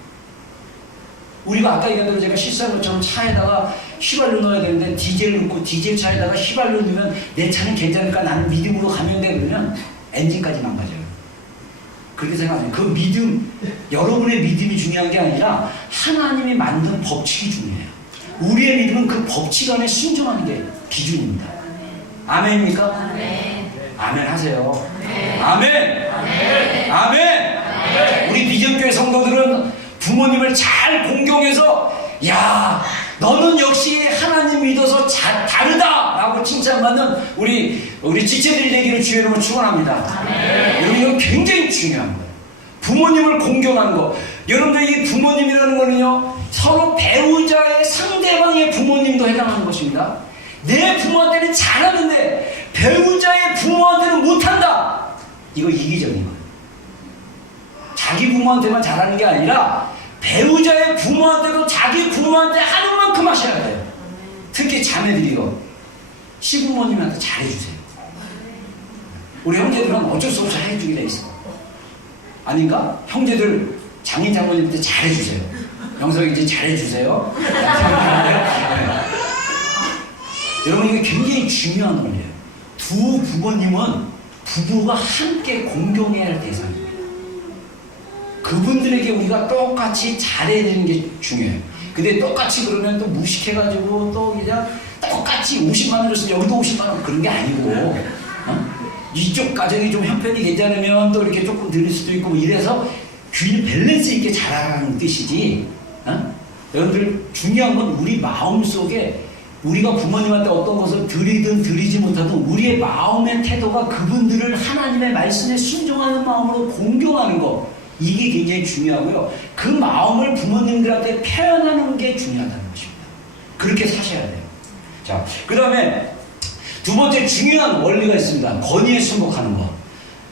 우리가 아까 얘기한 대로 제가 실수한 것처럼 차에다가 휘발유 넣어야 되는데 디젤 넣고 디젤 차에다가 휘발유 넣으면 내 차는 괜찮을까, 나는 믿음으로 가면 돼, 그러면 엔진까지 망가져요. 그렇게 생각하세요. 그 믿음, 여러분의 믿음이 중요한 게 아니라 하나님이 만든 법칙이 중요해요. 우리의 믿음은 그 법칙 안에 순종하는 게 기준입니다. 아멘입니까? 아멘. 아멘 하세요. 네. 아멘. 아멘. 아멘. 우리 비전교회 성도들은 부모님을 잘 공경해서 야, 너는 역시 하나님 믿어서 다르다라고 칭찬받는 우리 지체들이 되기를 주의 이름으로 축원합니다. 여러분 이건 굉장히 중요한 거예요. 부모님을 공경하는 거. 여러분들 이 부모님이라는 거는요, 서로 배우자의 상대방의 부모님도 해당하는 것입니다. 내 부모한테는 잘하는데 배우자의 부모한테는 못한다. 이거 이기적인 거예요. 자기 부모한테만 잘하는 게 아니라 배우자의 부모한테도 자기 부모한테 하는 만큼 하셔야 돼요. 특히 자매들이요, 시부모님한테 잘해주세요. 우리 형제들은 어쩔 수 없이 해주게 돼 있어. 아닌가? 형제들 장인 장모님한테 잘해주세요. 영석이 이제 잘해주세요. 여러분 이게 굉장히 중요한 원리예요. 두 부모님은 부부가 함께 공경해야 할 대상이에요. 그분들에게 우리가 똑같이 잘해야 되는 게 중요해요. 근데 똑같이 그러면 또 무식해가지고 또 그냥 똑같이 50만 원 줬으면 여기도 50만 원 그런 게 아니고, 이쪽 가정이 좀 형편이 괜찮으면 또 이렇게 조금 드릴 수도 있고, 이래서 균 밸런스 있게 잘하라는 뜻이지. 여러분들 중요한 건 우리 마음속에 우리가 부모님한테 어떤 것을 드리든 드리지 못하든 우리의 마음의 태도가 그분들을 하나님의 말씀에 순종하는 마음으로 공경하는 것, 이게 굉장히 중요하고요. 그 마음을 부모님들한테 표현하는 게 중요하다는 것입니다. 그렇게 사셔야 돼요. 자, 그 다음에 두 번째 중요한 원리가 있습니다. 권위에 순복하는 것.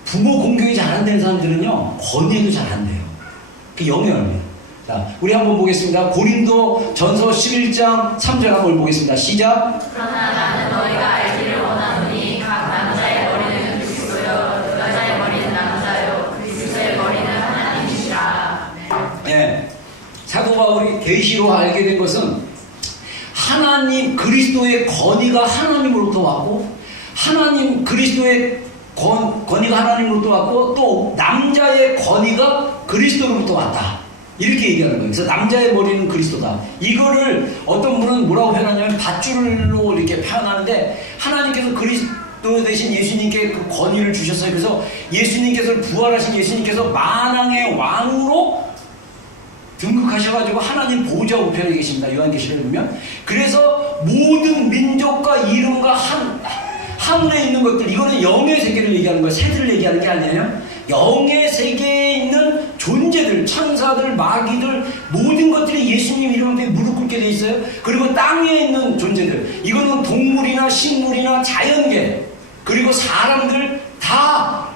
부모 공경이 잘 안 되는 사람들은요, 권위에도 잘 안 돼요. 그 영의 원리예요. 자, 우리 한번 보겠습니다. 고린도 전서 11장 3절 한번 보겠습니다. 시작. 그러나 나는 너희가 알기를 원하노니 각 남자의 머리는 그리스도요 여자의 머리는 남자요 그리스도의 머리는 하나님이시라. 예, 사도 바울이 계시로 알게 된 것은 하나님 그리스도의 권위가 하나님으로부터 왔고, 하나님 그리스도의 권위가 하나님으로부터 왔고, 또 남자의 권위가 그리스도로부터 왔다. 이렇게 얘기하는 거예요. 그래서 남자의 머리는 그리스도다. 이거를 어떤 분은 뭐라고 표현하냐면 밧줄로 이렇게 표현하는데, 하나님께서 그리스도 대신 예수님께 그 권위를 주셨어요. 그래서 예수님께서, 부활하신 예수님께서 만왕의 왕으로 등극하셔가지고 하나님 보좌 우편에 계십니다. 요한계시록에 보면. 그래서 모든 민족과 이름과 하늘에 있는 것들, 이거는 영의 세계를 얘기하는 거예요. 새들을 얘기하는 게 아니에요. 영의 세계에 있는 있는 존재들, 천사들, 마귀들, 모든 것들이 예수님 이름 앞에 무릎 꿇게 돼 있어요. 그리고 땅 위에 있는 존재들, 이거는 동물이나 식물이나 자연계, 그리고 사람들 다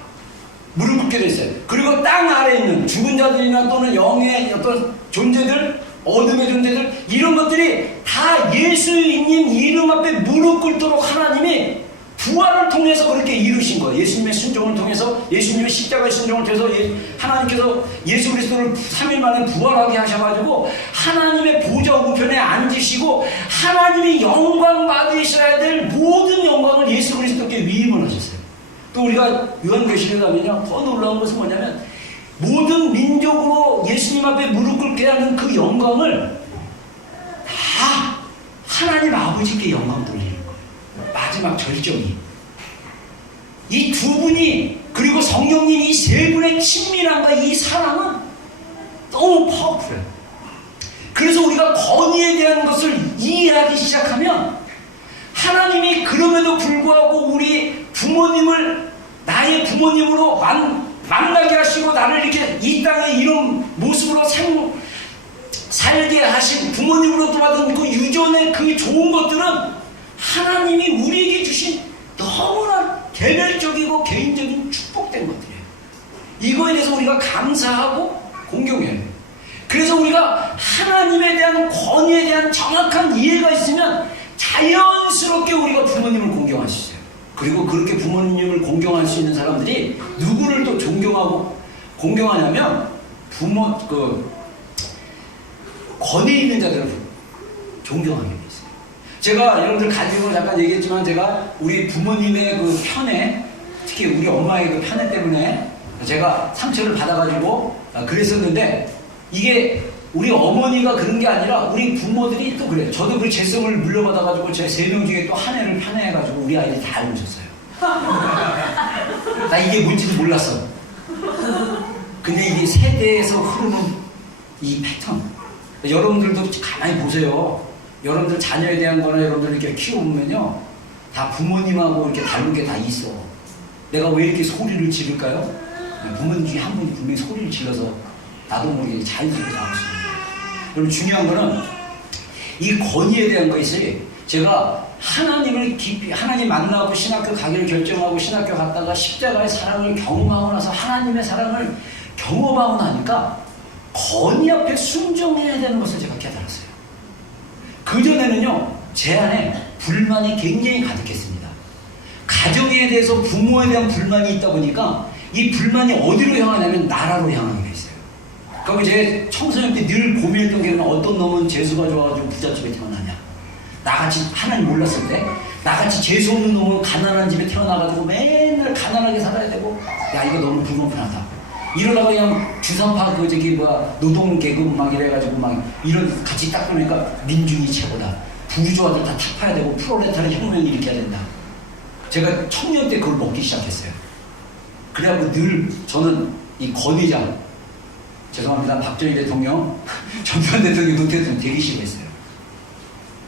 무릎 꿇게 돼 있어요. 그리고 땅 아래에 있는 죽은 자들이나 또는 영의 어떤 존재들, 어둠의 존재들, 이런 것들이 다 예수님 이름 앞에 무릎 꿇도록 하나님이 부활을 통해서 그렇게 이루신 거예요. 예수님의 순종을 통해서, 예수님의 십자가의 순종을 통해서 하나님께서 예수 그리스도를 3일 만에 부활하게 하셔가지고 하나님의 보좌 우편에 앉으시고 하나님이 영광 받으셔야 될 모든 영광을 예수 그리스도께 위임을 하셨어요. 또 우리가 요한계시록에 가면요, 더 놀라운 것은 뭐냐면 모든 민족으로 예수님 앞에 무릎 꿇게 하는 그 영광을 다 하나님 아버지께 영광 돌리는 거예요. 마지막 절정이 이 두 분이, 그리고 성령님 이 세 분의 친밀함과 이 사랑은 너무 파워풀해요. 그래서 우리가 권위에 대한 것을 이해하기 시작하면 하나님이 그럼에도 불구하고 우리 부모님을 나의 부모님으로 만나게 하시고 나를 이렇게 이 땅에 이런 모습으로 살게 하신 부모님으로부터 받은 그 유전의 그 좋은 것들은 하나님이 우리에게 주신 너무나 개별적이고 개인적인 축복된 것들이에요. 이거에 대해서 우리가 감사하고 공경해요. 그래서 우리가 하나님에 대한 권위에 대한 정확한 이해가 있으면 자연스럽게 우리가 부모님을 공경할 수 있어요. 그리고 그렇게 부모님을 공경할 수 있는 사람들이 누구를 또 존경하고 공경하냐면 권위 있는 자들을 존경하게 돼 있어요. 제가 여러분들 가지고 잠깐 얘기했지만 제가 우리 부모님의 그 편애, 특히 우리 엄마의 그 편애 때문에 제가 상처를 받아가지고 그랬었는데, 이게 우리 어머니가 그런 게 아니라 우리 부모들이 또 그래요. 저도 그 재성을 물려받아가지고 제 3명 중에 또 한 애를 편애해가지고 우리 아이들이 다 알고 있었어요. 나 이게 뭔지도 몰랐어. 근데 이게 세대에서 흐르는 이 패턴, 여러분들도 가만히 보세요. 여러분들 자녀에 대한 거나 여러분들 이렇게 키워보면요, 다 부모님하고 이렇게 닮은 게 다 있어. 내가 왜 이렇게 소리를 지를까요? 부모님 중에 한 분이 분명히 소리를 질러서 나도 모르게 자연스럽게 나왔습니다. 여러분, 중요한 거는 이 권위에 대한 것이, 제가 하나님을 깊이, 하나님 만나고 신학교 가기를 결정하고 신학교 갔다가 십자가의 사랑을 경험하고 나서 하나님의 사랑을 경험하고 나니까 권위 앞에 순종해야 되는 것을 제가 깨달았어요. 그전에는요, 제 안에 불만이 굉장히 가득했습니다. 가정에 대해서 부모에 대한 불만이 있다 보니까 이 불만이 어디로 향하냐면 나라로 향하게 됐어요. 그러니까 제 청소년 때 늘 고민했던 게, 어떤 놈은 재수가 좋아가지고 부잣집에 태어나냐, 나같이 하나님 몰랐을 때 나같이 재수 없는 놈은 가난한 집에 태어나가지고 맨날 가난하게 살아야 되고, 야 이거 너무 불공평하다, 이러다가 그냥 주상파 노동 계급 막 이래가지고 막 이런 같이 딱 보니까 민중이 최고다, 부르주아들 다 타파야 되고 프롤레타르 혁명을 일으켜야 된다. 제가 청년 때 그걸 먹기 시작했어요. 그래갖고 늘 저는 이 권위자, 죄송합니다, 박정희 대통령, 전두환 대통령, 노 대통령 되게 싫어했어요.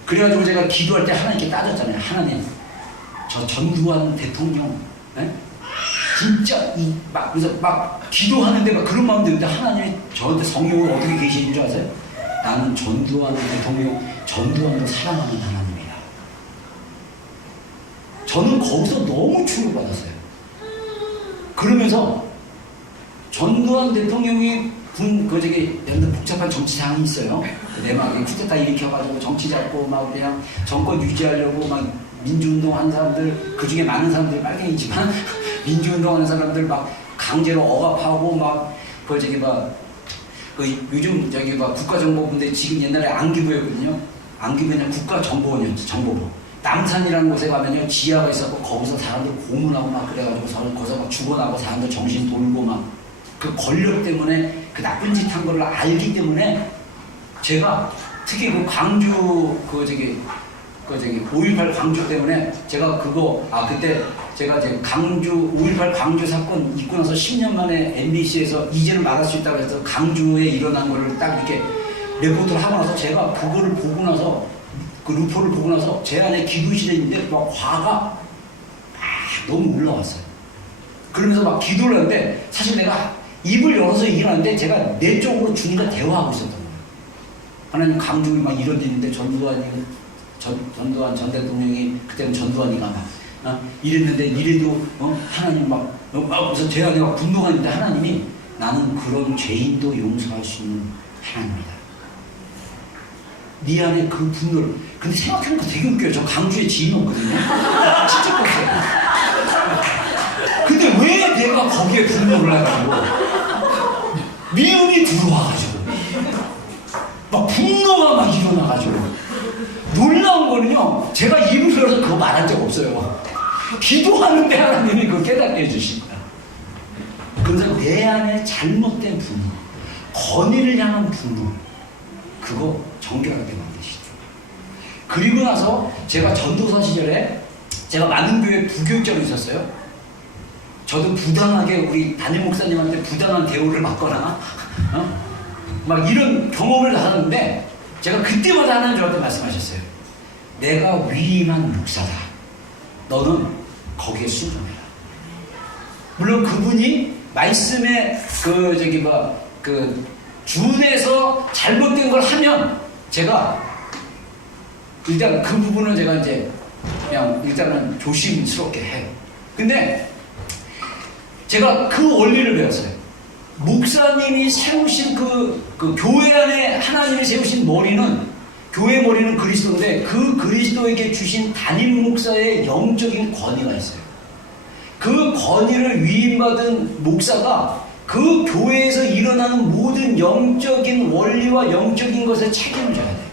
그래가지고 제가 기도할 때 하나님께 따졌잖아요. 하나님, 저 전두환 대통령, 진짜 그래서 막 기도하는데 막 그런 마음 드는데 하나님이 저한테 성령을 어떻게 계시는 줄 아세요? 나는 전두환 대통령, 전두환도 사랑하는 하나님이다. 저는 거기서 너무 충격받았어요. 그러면서 전두환 대통령이 연대 복잡한 정치 상황이 있어요. 내 막 쿠데타 일으켜가지고 정치 잡고 막 그냥 정권 유지하려고 막 민주운동 한 사람들, 그 중에 많은 사람들이 빨갱이지만 민주운동 하는 사람들 막 강제로 억압하고 막 요즘 국가정보부인데 지금 옛날에 안기부였거든요. 안기부는 국가정보원이었죠. 정보부. 남산이라는 곳에 가면요, 지하가 있었고 거기서 사람들 고문하고 막 그래가지고 거기서 막 죽어나고 사람들 정신 돌고 막 그 권력 때문에 그 나쁜 짓 한 걸 알기 때문에 제가 특히 그 광주 5.18 광주 때문에 제가 그때 제가 이제 5.18 광주 사건 있고 나서 10년 만에 MBC에서 이제는 말할 수 있다고 해서 강주에 일어난 거를 딱 이렇게 레포트를 하고 나서 제가 그거를 보고 나서 그 루포를 보고 나서 제 안에 기도실에 있는데 막 화가 막 너무 올라왔어요. 그러면서 막 기도를 하는데, 사실 내가 입을 열어서 얘기를 하는데 제가 내적으로 주님과 대화하고 있었던 거예요. 하나님 강조를 막 이런 데 있는데 전두환 전 대통령이 그때는 전두환이가 막 이랬는데 이래도 하나님 막 그래서 제 안에 막 분노가 있는데 하나님이 나는 그런 죄인도 용서할 수 있는 하나님이다. 네 안에 그 분노를. 근데 생각해보니까 되게 웃겨요. 저 강주에 지인이 없거든요. 진짜 컸어요. 근데 왜 내가 거기에 분노를 해가지고 미움이 들어와가지고 막 분노가 막 일어나가지고 놀라운 거는요, 제가 입을 열어서 그거 말한 적 없어요. 기도하는데 하나님이 그걸 깨닫게 해주신 거야. 그래서 내 안에 잘못된 분노, 건의를 향한 분노, 그거 정결하게 만드시더라고요. 그리고 나서 제가 전도사 시절에 제가 많은 교회 부교육장이 있었어요. 저도 부당하게 우리 담임 목사님한테 부당한 대우를 받거나 막 이런 경험을 하는데 제가 그때마다 하나님 저한테 말씀하셨어요. 내가 위임한 목사다. 너는 거기에 순종해라. 물론 그분이 말씀에 준에서 잘못된 걸 하면 제가 일단 그 부분은 제가 이제 그냥 일단은 조심스럽게 해요. 근데 제가 그 원리를 배웠어요. 목사님이 세우신 그 교회 안에 하나님이 세우신 머리는, 교회 머리는 그리스도인데 그 그리스도에게 주신 담임 목사의 영적인 권위가 있어요. 그 권위를 위임받은 목사가 그 교회에서 일어나는 모든 영적인 원리와 영적인 것에 책임을 져야 돼요.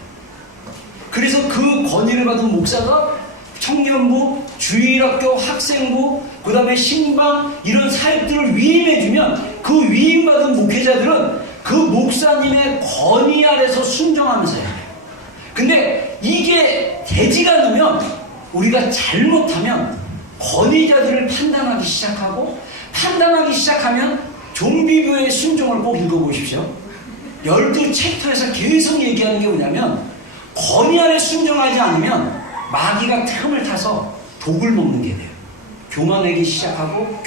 그래서 그 권위를 받은 목사가 청년부, 주일학교, 학생부, 그 다음에 신방 이런 사역들을 위임해주면 그 위임받은 목회자들은 그 목사님의 권위 아래서 순종하면서 해야 돼요. 근데 이게 되지가 않으면 우리가 잘못하면 권위자들을 판단하기 시작하면 좀비부의 순종을 꼭 읽어보십시오. 12챕터에서 계속 얘기하는 게 뭐냐면 권위 아래 순종하지 않으면 마귀가 틈을 타서 독을 먹는 게 돼요. 교만해지기 시작하고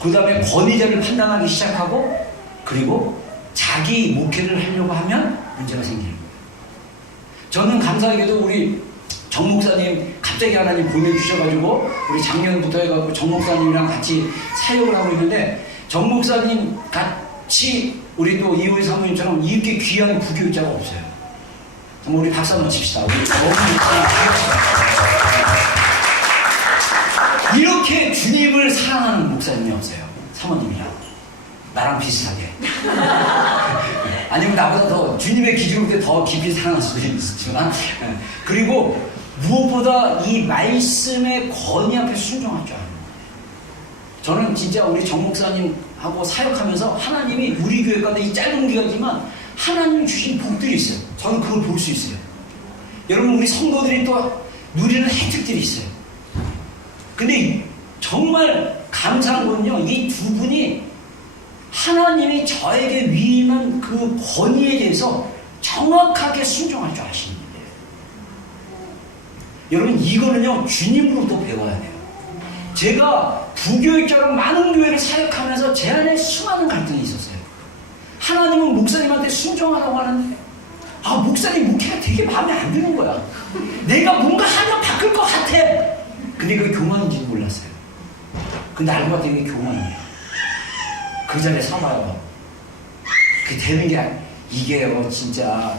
그 다음에 권위자를 판단하기 시작하고 그리고 자기 목회를 하려고 하면 문제가 생기는 거예요. 저는 감사하게도 우리 정 목사님 갑자기 하나님 보내주셔가지고 우리 작년부터 해가지고 정 목사님이랑 같이 사역을 하고 있는데 정 목사님 같이 우리 또 이호희 사모님처럼 이렇게 귀한 부교육자가 없어요. 정말 우리 박수 한번 칩시다. 우리 너무 이렇게 주님을 사랑하는 목사님이 없어요. 사모님이랑 나랑 비슷하게. 아니면 나보다 더 주님의 기준으로 더 깊이 사랑할 수도 있지만 그리고 무엇보다 이 말씀의 권위 앞에 순종할 줄 알아요. 저는 진짜 우리 정 목사님하고 사역하면서 하나님이 우리 교회 가운데 이 짧은 기간이지만 하나님이 주신 복들이 있어요. 저는 그걸 볼 수 있어요. 여러분 우리 성도들이 또 누리는 혜택들이 있어요. 근데 정말 감사한 건요, 이 두 분이 하나님이 저에게 위임한 그 권위에 대해서 정확하게 순종할 줄 아시는 거예요. 여러분 이거는요 주님으로부터 배워야 돼요. 제가 부교육자로 많은 교회를 사역하면서 제 안에 수많은 갈등이 있었어요. 하나님은 목사님한테 순종하라고 하는데 목사님 목회가 되게 마음에 안 드는 거야. 내가 뭔가 하면 바뀔 것 같아. 근데 그게 교만인지도 몰랐어요. 근데 알고 봤더니 그게 교만이에요. 그 자리에 서봐요. 그게 되는 게 이게요 진짜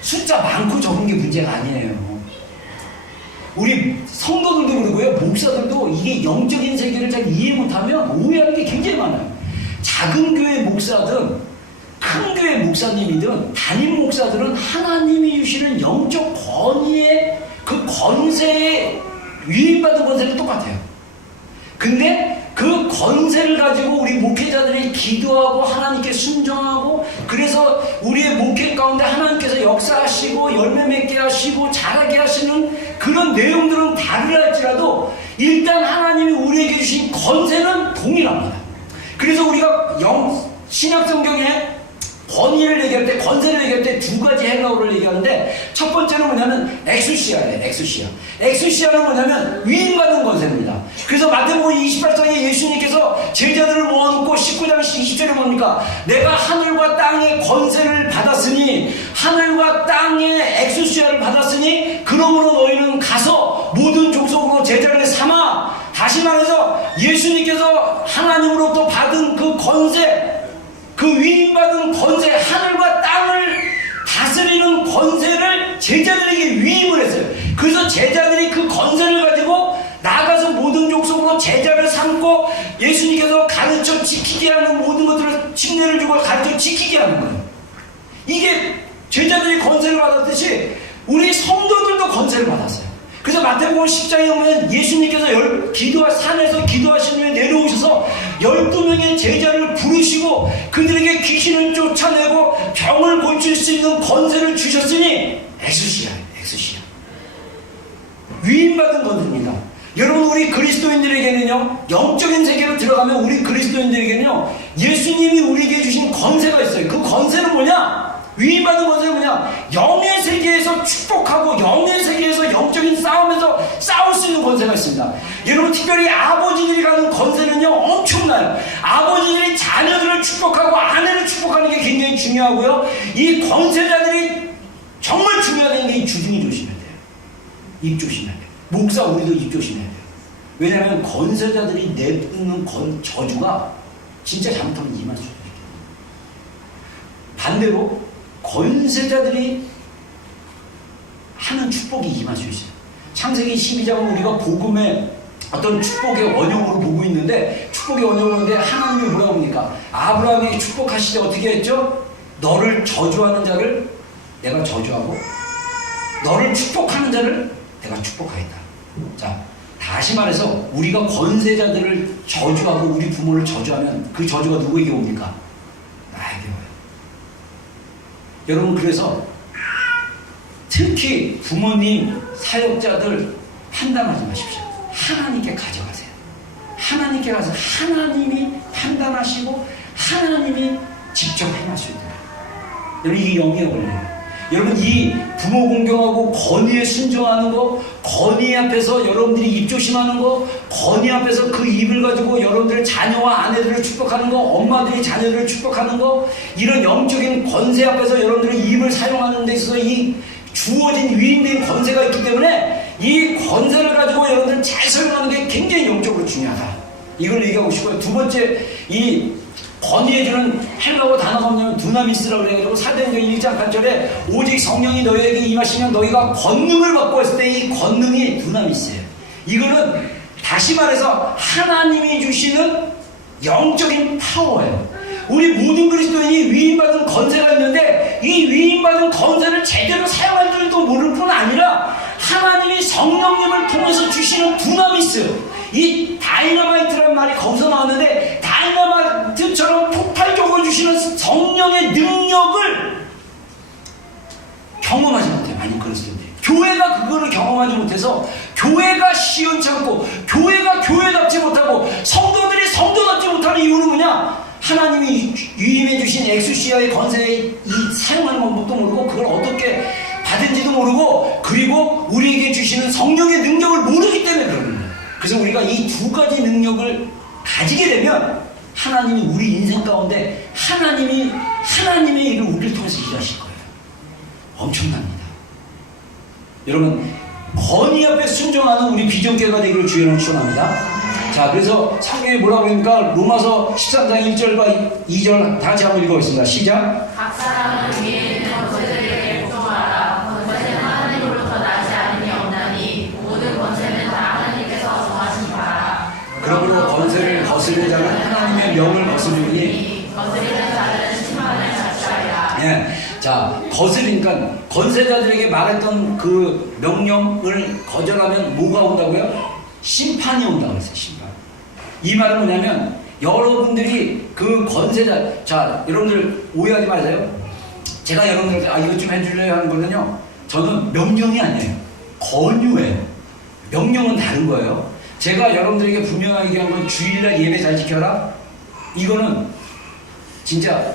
숫자 많고 적은 게 문제가 아니에요. 우리 성도들도 그러고요 목사들도 이게 영적인 세계를 잘 이해 못하면 오해하는 게 굉장히 많아요. 작은 교회 목사든 큰 교회 목사님이든 담임 목사들은 하나님이 주시는 영적 권위의 그 권세에 위임받은 권세는 똑같아요. 근데 그 권세를 가지고 우리 목회자들이 기도하고 하나님께 순종하고 그래서 우리의 목회 가운데 하나님께서 역사하시고 열매 맺게 하시고 자라게 하시는 그런 내용들은 다르라 할지라도 일단 하나님이 우리에게 주신 권세는 동일합니다. 그래서 우리가 신약 성경에 권위를 얘기할 때, 권세를 얘기할 때 두 가지 헬라어를 얘기하는데 첫 번째는 뭐냐면 엑수시아예요. 엑수시아는 뭐냐면 위임받은 권세입니다. 그래서 마태복음 28장에 예수님께서 제자들을 모아놓고 19장 20절에 뭡니까? 내가 하늘과 땅의 권세를 받았으니, 하늘과 땅의 엑소시아를 받았으니, 그러므로 너희는 가서 모든 족속으로 제자를 삼아. 다시 말해서 예수님께서 하나님으로부터 받은 그 권세, 그 위임받은 권세, 하늘과 땅을 다스리는 권세를 제자들에게 위임을 했어요. 그래서 제자들이 그 권세를 가지고 나가서 모든 족속으로 제자를 삼고, 예수님께서 가르쳐 지키게 하는 모든 것들을 칙례를 주고 가르쳐 지키게 하는 거예요. 이게 제자들이 권세를 받았듯이 우리 성도들도 권세를 받았어요. 그래서 마태복음 10장에 보면 예수님께서 산에서 기도하신 후에 내려오셔서 12명의 제자를 부르시고 그들에게 귀신을 쫓아내고 병을 고칠 수 있는 권세를 주셨으니, 엑소시아예요. 엑소시아. 위임받은 권세입니다. 여러분, 우리 그리스도인들에게는요, 영적인 세계로 들어가면 우리 그리스도인들에게는요, 예수님이 우리에게 주신 권세가 있어요. 그 권세는 뭐냐? 위임받은 권세는 뭐냐? 영의 세계에서 축복하고 영의 세계에서 영적인 싸움에서 싸울 수 있는 권세가 있습니다. 여러분, 특별히 아버지들이 가는 권세는요, 엄청나요. 아버지들이 자녀들을 축복하고 아내를 축복하는 게 굉장히 중요하고요, 이 권세자들이 정말 중요한 게 이 주둥이 조심해야 돼요. 입 조심해야 돼요. 목사 우리도 입 조심해야 돼요. 왜냐하면 권세자들이 내뿜는 저주가 진짜 잘못하면 임할 수도 있기 때문에. 반대로 권세자들이 하는 축복이 임할 수 있어요. 창세기 12장은 우리가 복음의 어떤 축복의 원형으로 보고 있는데, 축복의 원형으로 보는데 하나님이 뭐라고 합니까? 아브라함에게 축복하실 때 어떻게 했죠? 너를 저주하는 자를 내가 저주하고 너를 축복하는 자를 내가 축복하겠다. 자, 다시 말해서 우리가 권세자들을 저주하고 우리 부모를 저주하면 그 저주가 누구에게 옵니까? 나에게 와요. 여러분, 그래서 특히 부모님, 사역자들 판단하지 마십시오. 하나님께 가져가세요. 하나님께 가서 하나님이 판단하시고 하나님이 직접 행하셔야 돼요. 여러분, 이게 영의 원리예요. 여러분, 이 부모 공경하고 권위에 순종하는 거, 권위 앞에서 여러분들이 입 조심하는 거, 권위 앞에서 그 입을 가지고 여러분들의 자녀와 아내들을 축복하는 거, 엄마들이 자녀들을 축복하는 거, 이런 영적인 권세 앞에서 여러분들의 입을 사용하는 데 있어서 이 주어진 위임된 권세가 있기 때문에 이 권세를 가지고 여러분들 잘 사용하는 게 굉장히 영적으로 중요하다. 이걸 얘기하고 싶고요. 두 번째, 이 권위해주는 헬라어 단어가 뭐냐면 두나미스라고 그래가지고 사도행전 1장 8절에 오직 성령이 너희에게 임하시면 너희가 권능을 받고 했을 때 이 권능이 두나미스예요. 이거는 다시 말해서 하나님이 주시는 영적인 파워예요. 우리 모든 그리스도인이 위임받은 권세가 있는데 이 위임받은 권세를 제대로 사용할 줄도 모를 뿐 아니라 하나님이 성령님을 통해서 주시는 두나미스, 이 다이너마이트라는 말이 거기서 나왔는데 다이너마이트처럼 폭발적으로 주시는 성령의 능력을 경험하지 못해요. 많은 그리스도인들이. 교회가 그거를 경험하지 못해서 교회가 시원찮고 교회가 교회답지 못하고 성도들이 성도답지 못하는 이유는 뭐냐? 하나님이 위임해 주신 엑소시아의 권세에 사용하는 방법도 모르고 그걸 어떻게 받은지도 모르고 그리고 우리에게 주시는 성령의 능력을 모르기 때문에 그러는 거예요. 그래서 우리가 이 두 가지 능력을 가지게 되면 하나님이 우리 인생 가운데 하나님의 일을 우리를 통해서 일하실 거예요. 엄청납니다. 여러분, 권위 앞에 순종하는 우리 비전교회가 되기를 주의를 축원합니다. 자, 그래서 성경에 뭐라고 합니까? 로마서 13장 1절과 2절 다 같이 한번 읽어보겠습니다. 시작. 각 사람은 위에 있는 권세들에게 복종하라. 권세는 하나님으로부터 나지 않음이 없나니 모든 권세는 다 하나님께서 정하신 바라. 그러므로 권세를 거스르는 자는 하나님의 명을 거스르니 거스르는 자는 심판을 자초하리라. 예. 자, 거스르니까 권세자들에게 말했던 그 명령을 거절하면 뭐가 온다고요? 심판이 온다고 했어요. 심판. 이 말은 뭐냐면 여러분들이 그 권세자, 자, 여러분들 오해하지 마세요. 제가 여러분들 이것 좀 해줄래요 하는 거는요, 저는 명령이 아니에요. 권유예요. 명령은 다른 거예요. 제가 여러분들에게 분명하게 얘기한 건 주일날 예배 잘 지켜라, 이거는 진짜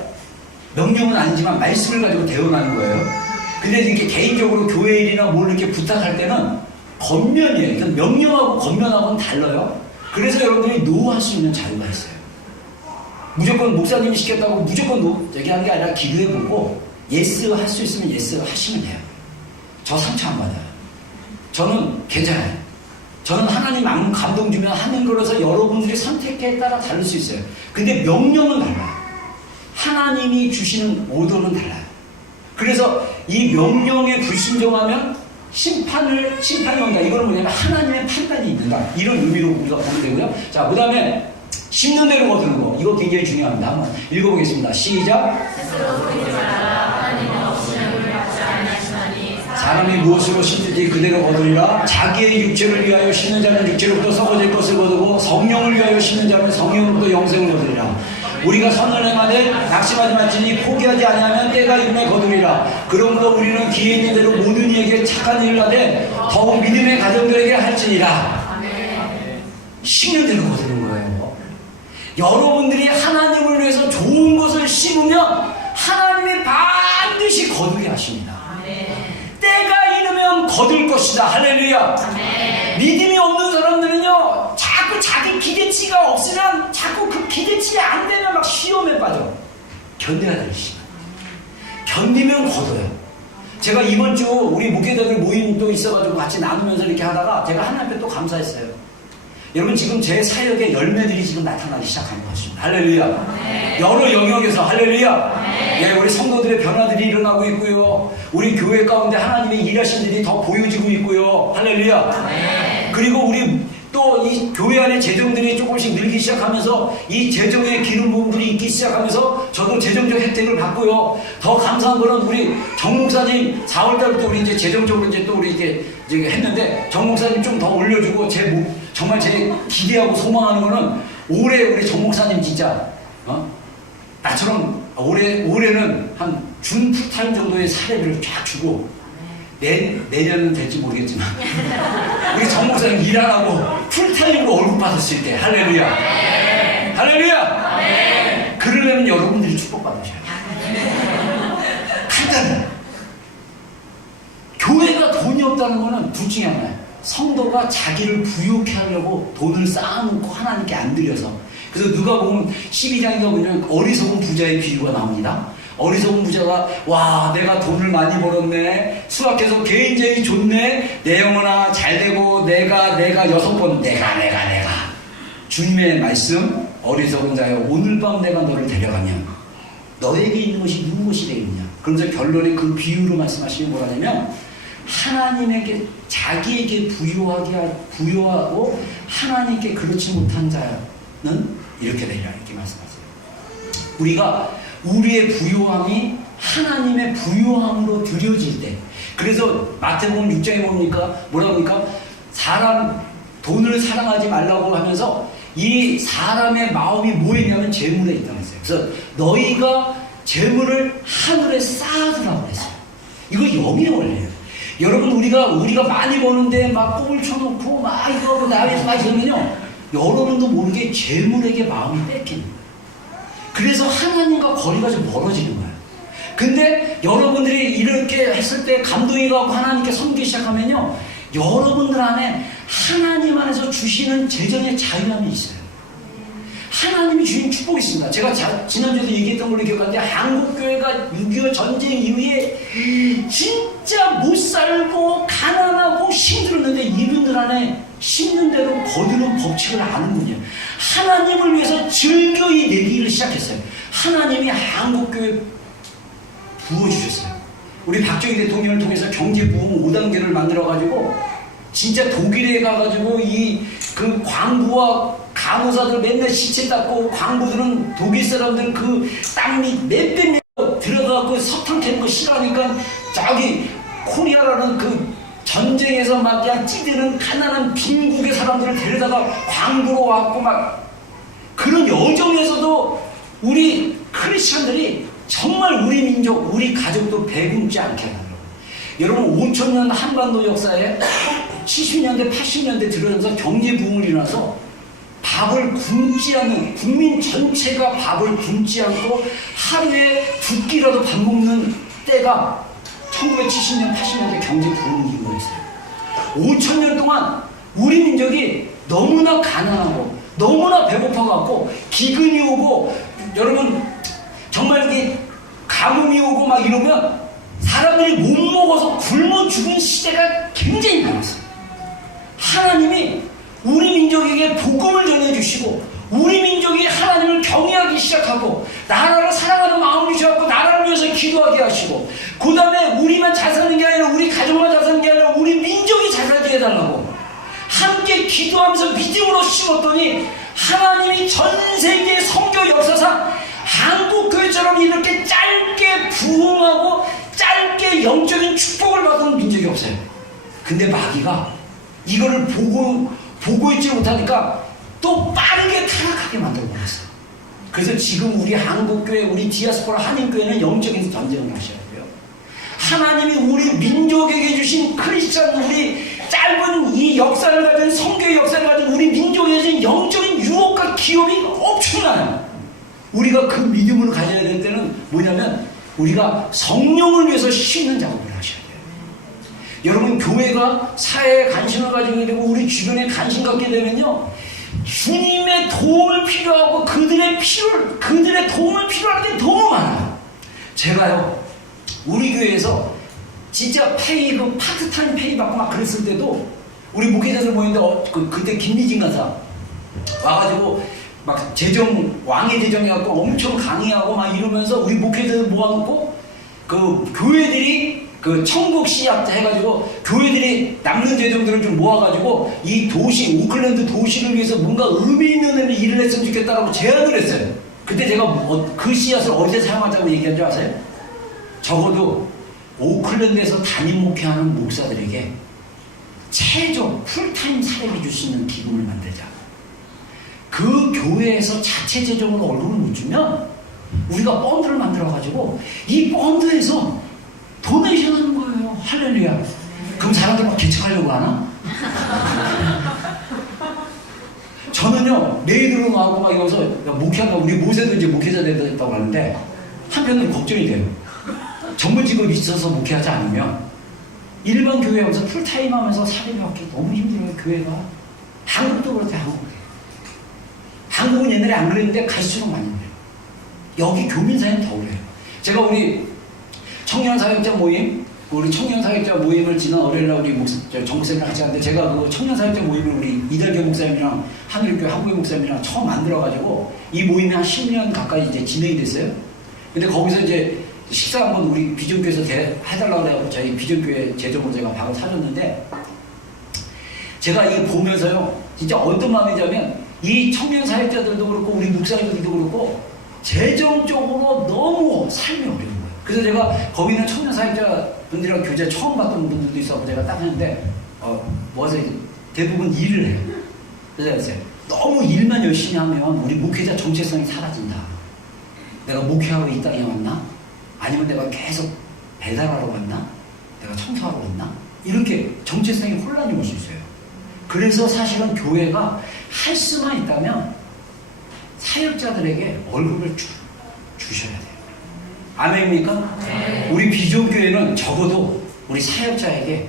명령은 아니지만 말씀을 가지고 대응하는 거예요. 근데 이렇게 개인적으로 교회 일이나 뭘 이렇게 부탁할 때는 권면이에요. 그러니까 명령하고 권면하고는 달라요. 그래서 여러분들이 노할 수 있는 자유가 있어요. 무조건 목사님이 시켰다고 무조건 노 얘기하는 게 아니라 기도해보고 예스 할 수 있으면 예스 하시면 돼요. 저 상처 안 받아요. 저는 괜찮아요. 저는 하나님 감동 주면 하는 거라서 여러분들이 선택에 따라 다를 수 있어요. 근데 명령은 달라요. 하나님이 주시는 오더는 달라요. 그래서 이 명령에 불순종하면 심판이 온다. 이거는 뭐냐면 하나님의 판단이 있는다. 이런 의미로 우리가 보면 되고요. 자, 그 다음에 심는 대로 거두는 거. 이거 굉장히 중요합니다. 한번 읽어보겠습니다. 시작. 스스로 소리지 말라. 하나님은 없으면 우리를 받지 아니하시나니 사람이 무엇으로 심든지 그대로 거두리라. 자기의 육체를 위하여 심는 자는 육체로부터 썩어질 것을 거두고 성령을 위하여 심는 자는 성령으로부터 영생을 거두리라. 우리가 선을 행하되 낙심하지 말지니 포기하지 아니하면 때가 이름에 거두리라. 그러므로 우리는 기회 있는 대로 모든 이에게 착한 일을 하되 더욱 믿음의 가정들에게 할지니라. 심는 대로 거두는 거예요. 여러분들이 하나님을 위해서 좋은 것을 심으면 하나님이 반드시 거두게 하십니다. 때가 이르면 거둘 것이다. 할렐루야. 믿음이 없는 사람들은요, 자꾸 자기 기대치가 없으면 자꾸 그 기대치가 안 되면 막 시험에 빠져. 견뎌야 될 시간. 견디면 거둬요. 제가 이번 주 우리 목회자들 모임도 있어가지고 같이 나누면서 이렇게 하다가 제가 하나님 앞에 또 감사했어요. 여러분 지금 제 사역의 열매들이 지금 나타나기 시작한 것 같습니다. 할렐루야. 여러 영역에서 할렐루야. 예, 우리 성도들의 변화들이 일어나고 있고요. 우리 교회 가운데 하나님의 일하신 일이 더 보여지고 있고요. 할렐루야. 그리고 우리 또 이 교회 안에 재정들이 조금씩 늘기 시작하면서 이 재정의 기름 부분들이 있기 시작하면서 저도 재정적 혜택을 받고요. 더 감사한 거는 우리 정 목사님 4월달부터 우리 이제 재정적으로 이제 또 우리 이제 했는데 정 목사님 좀 더 올려주고 정말 제 기대하고 소망하는 거는 올해 우리 정 목사님 진짜 나처럼 올해는 한 준 풀타임 정도의 사례비를 쫙 주고 내년은 될지 모르겠지만 우리 정 목사님 일 안 하고 풀타임으로 월급 받았을 때 할렐루야. 할렐루야. 그러려면 여러분들이 축복받으셔야 돼요. 간단해. 교회가 돈이 없다는 거는 둘 중에 하나예요. 성도가 자기를 부유케 하려고 돈을 쌓아놓고 하나님께 안 드려서. 그래서 누가 보면 12장인가 보면 어리석은 부자의 비유가 나옵니다. 어리석은 부자가 와 내가 돈을 많이 벌었네, 수학해서 굉장히 좋네, 내 영혼아 잘되고 내가 6번 내가 주님의 말씀, 어리석은 자여 오늘 밤 내가 너를 데려가면 너에게 있는 것이 무엇이 되겠냐. 그러면서 결론에 그 비유로 말씀하시는 뭐라냐면 하나님에게 자기에게 부유하고 하나님께 그렇지 못한 자는 이렇게 되리라. 이렇게 말씀하세요. 우리가 우리의 부요함이 하나님의 부요함으로 드려질 때, 그래서 마태복음 6장에 뭐라고 합니까? 돈을 사랑하지 말라고 하면서 이 사람의 마음이 뭐였냐면 재물에 있다고 했어요. 그래서 너희가 재물을 하늘에 쌓아두라고 그랬어요. 이거 영의 원리예요. 여러분 우리가 많이 버는데 막 꿈을 쳐놓고 막 이거 나에서 막 이러면요, 여러분도 모르게 재물에게 마음이 뺏기는 거예요. 그래서 하나님과 거리가 좀 멀어지는 거예요. 근데 여러분들이 이렇게 했을 때 감동이 가고 하나님께 섬기기 시작하면요, 여러분들 안에 하나님 안에서 주시는 재정의 자유함이 있어요. 하나님이 주신 축복이 있습니다. 제가 지난주에도 얘기했던 걸로 기억하는데 한국교회가 6.25 전쟁 이후에 진짜 못 살고 가난하고 힘들었는데 이분들 안에 심는 대로 거두는 법칙을 아는군요. 하나님을 위해서 즐거이 내기를 시작했어요. 하나님이 한국교회 부어주셨어요. 우리 박정희 대통령을 통해서 경제부흥 5단계를 만들어가지고 진짜 독일에 가가지고 그 광부와 간호사들 맨날 시체 닦고, 광부들은 독일 사람들 그 땅밑 몇백 명 들어가고 석탄 캐는 거 싫어하니까 저기 코리아라는 그 전쟁에서 막 그냥 찌드는 가난한 빈국의 사람들을 데려다가 광부로 왔고 막 그런 여정에서도 우리 크리스천들이 정말 우리 민족, 우리 가족도 배굶지 않게 하더라고요. 여러분 5,000년 한반도 역사에 70년대, 80년대 들어오면서 경제부흥을 일어나서 밥을 굶지 않는, 국민 전체가 밥을 굶지 않고 하루에 2끼라도 밥 먹는 때가 1970년, 80년대 경제부흥 이후였어요. 5,000년 동안 우리 민족이 너무나 가난하고 너무나 배고파갖고 기근이 오고 여러분 정말 이게 가뭄이 오고 막 이러면 사람들이 못 먹어서 굶어 죽은 시대가 굉장히 많았어요. 하나님이 우리 민족에게 복음을 전해주시고 우리 민족이 하나님을 경외하기 시작하고 나라를 사랑하는 마음을 주셔서 나라를 위해서 기도하게 하시고 그 다음에 우리만 잘 사는 게 아니라 우리 가족만 잘 사는 게 아니라 우리 민족이 잘 살게 해달라고 함께 기도하면서 믿음으로 심었더니 하나님이 전 세계 선교 역사상 한국교회처럼 이렇게 짧게 부흥하고 짧게 영적인 축복을 받은 민족이 없어요. 근데 마귀가 이거를 보고 있지 못하니까 또 빠르게 타락하게 만들어버렸어요. 그래서 지금 우리 한국교회, 우리 디아스포라 한인교회는 영적인 전쟁을 하셔야 돼요. 하나님이 우리 민족에게 주신 크리스천, 우리 짧은 이 역사를 가진 성교의 역사를 가진 우리 민족에 주신 영적인 유혹과 기업이 엄청나요. 우리가 그 믿음을 가져야 될 때는 뭐냐면 우리가 성령을 위해서 씻는 작업을 하셔야 돼요. 여러분 교회가 사회에 관심을 가지게 되고 우리 주변에 관심 갖게 되면요 주님의 도움을 필요하고 그들의 도움을 필요할 게 너무 많아요. 제가요 우리 교회에서 진짜 그 파트타임 페이 받고 막 그랬을 때도 우리 목회자들 모였는데 그때 김미진 간사 와가지고 막 왕의 재정해갖고 엄청 강의하고 막 이러면서 우리 목회자들 모아놓고 그 교회들이 그 천국 시합 해가지고 교회들이 남는 재정들을 좀 모아가지고 이 도시 오클랜드 도시를 위해서 뭔가 의미 있는 일을 했으면 좋겠다라고 제안을 했어요. 그때 제가 그 씨앗을 어디서 사용하자고 얘기한 줄 아세요? 적어도 오클랜드에서 담임 목회하는 목사들에게 최종 풀타임 사례비 줄 수 있는 기금을 만들자. 그 교회에서 자체 재정으로 얼굴을 못 주면 우리가 펀드를 만들어가지고 이 펀드에서 도네이션 하는 거예요. 할렐루야. 그럼 사람들 막 개척하려고 하나? 저는요, 메이드룸 하고 막 여기서 목회한다고 우리 모세도 이제 목회자 됐다고 하는데 한편으로 걱정이 돼요. 전문 직업이 있어서 목회하지 않으면 일반 교회 하면서 풀타임 하면서 사례비 받기 너무 힘들어요, 교회가. 한국도 그렇대, 한국은 옛날에 안 그랬는데 갈수록 많이 그래요. 여기 교민사회는 더 그래요. 제가 우리 청년사역자 모임, 우리 청년사역자 모임을 지난 월요일날 우리 정목사님이랑 같이 하는데 제가 그 청년사역자 모임을 우리 이달경 목사님이랑 하늘교회 한국의 목사님이랑 처음 만들어가지고 이 모임이 한 10년 가까이 이제 진행이 됐어요. 근데 거기서 이제 식사 한번 우리 비전교회에서 해달라고 그래서 저희 비전교회 재정으로 제가 밥을 사줬는데 제가 이거 보면서요, 진짜 어떤 마음이냐면 이 청년사역자들도 그렇고 우리 목사님들도 그렇고 재정적으로 너무 삶이 어려운 거예요. 그래서 제가 거기 있는 청년사역자 분들이랑 교제 처음 봤던 분들도 있어서 제가 딱 했는데 뭐하세요? 대부분 일을 해요. 그래서 너무 일만 열심히 하면 우리 목회자 정체성이 사라진다. 내가 목회하러 이 땅에 왔나? 아니면 내가 계속 배달하러 왔나? 내가 청소하러 왔나? 이렇게 정체성이 혼란이 올 수 있어요. 그래서 사실은 교회가 할 수만 있다면 사역자들에게 월급을 주셔야 돼요. 아멘입니까? 네. 우리 비전교회는 적어도 우리 사역자에게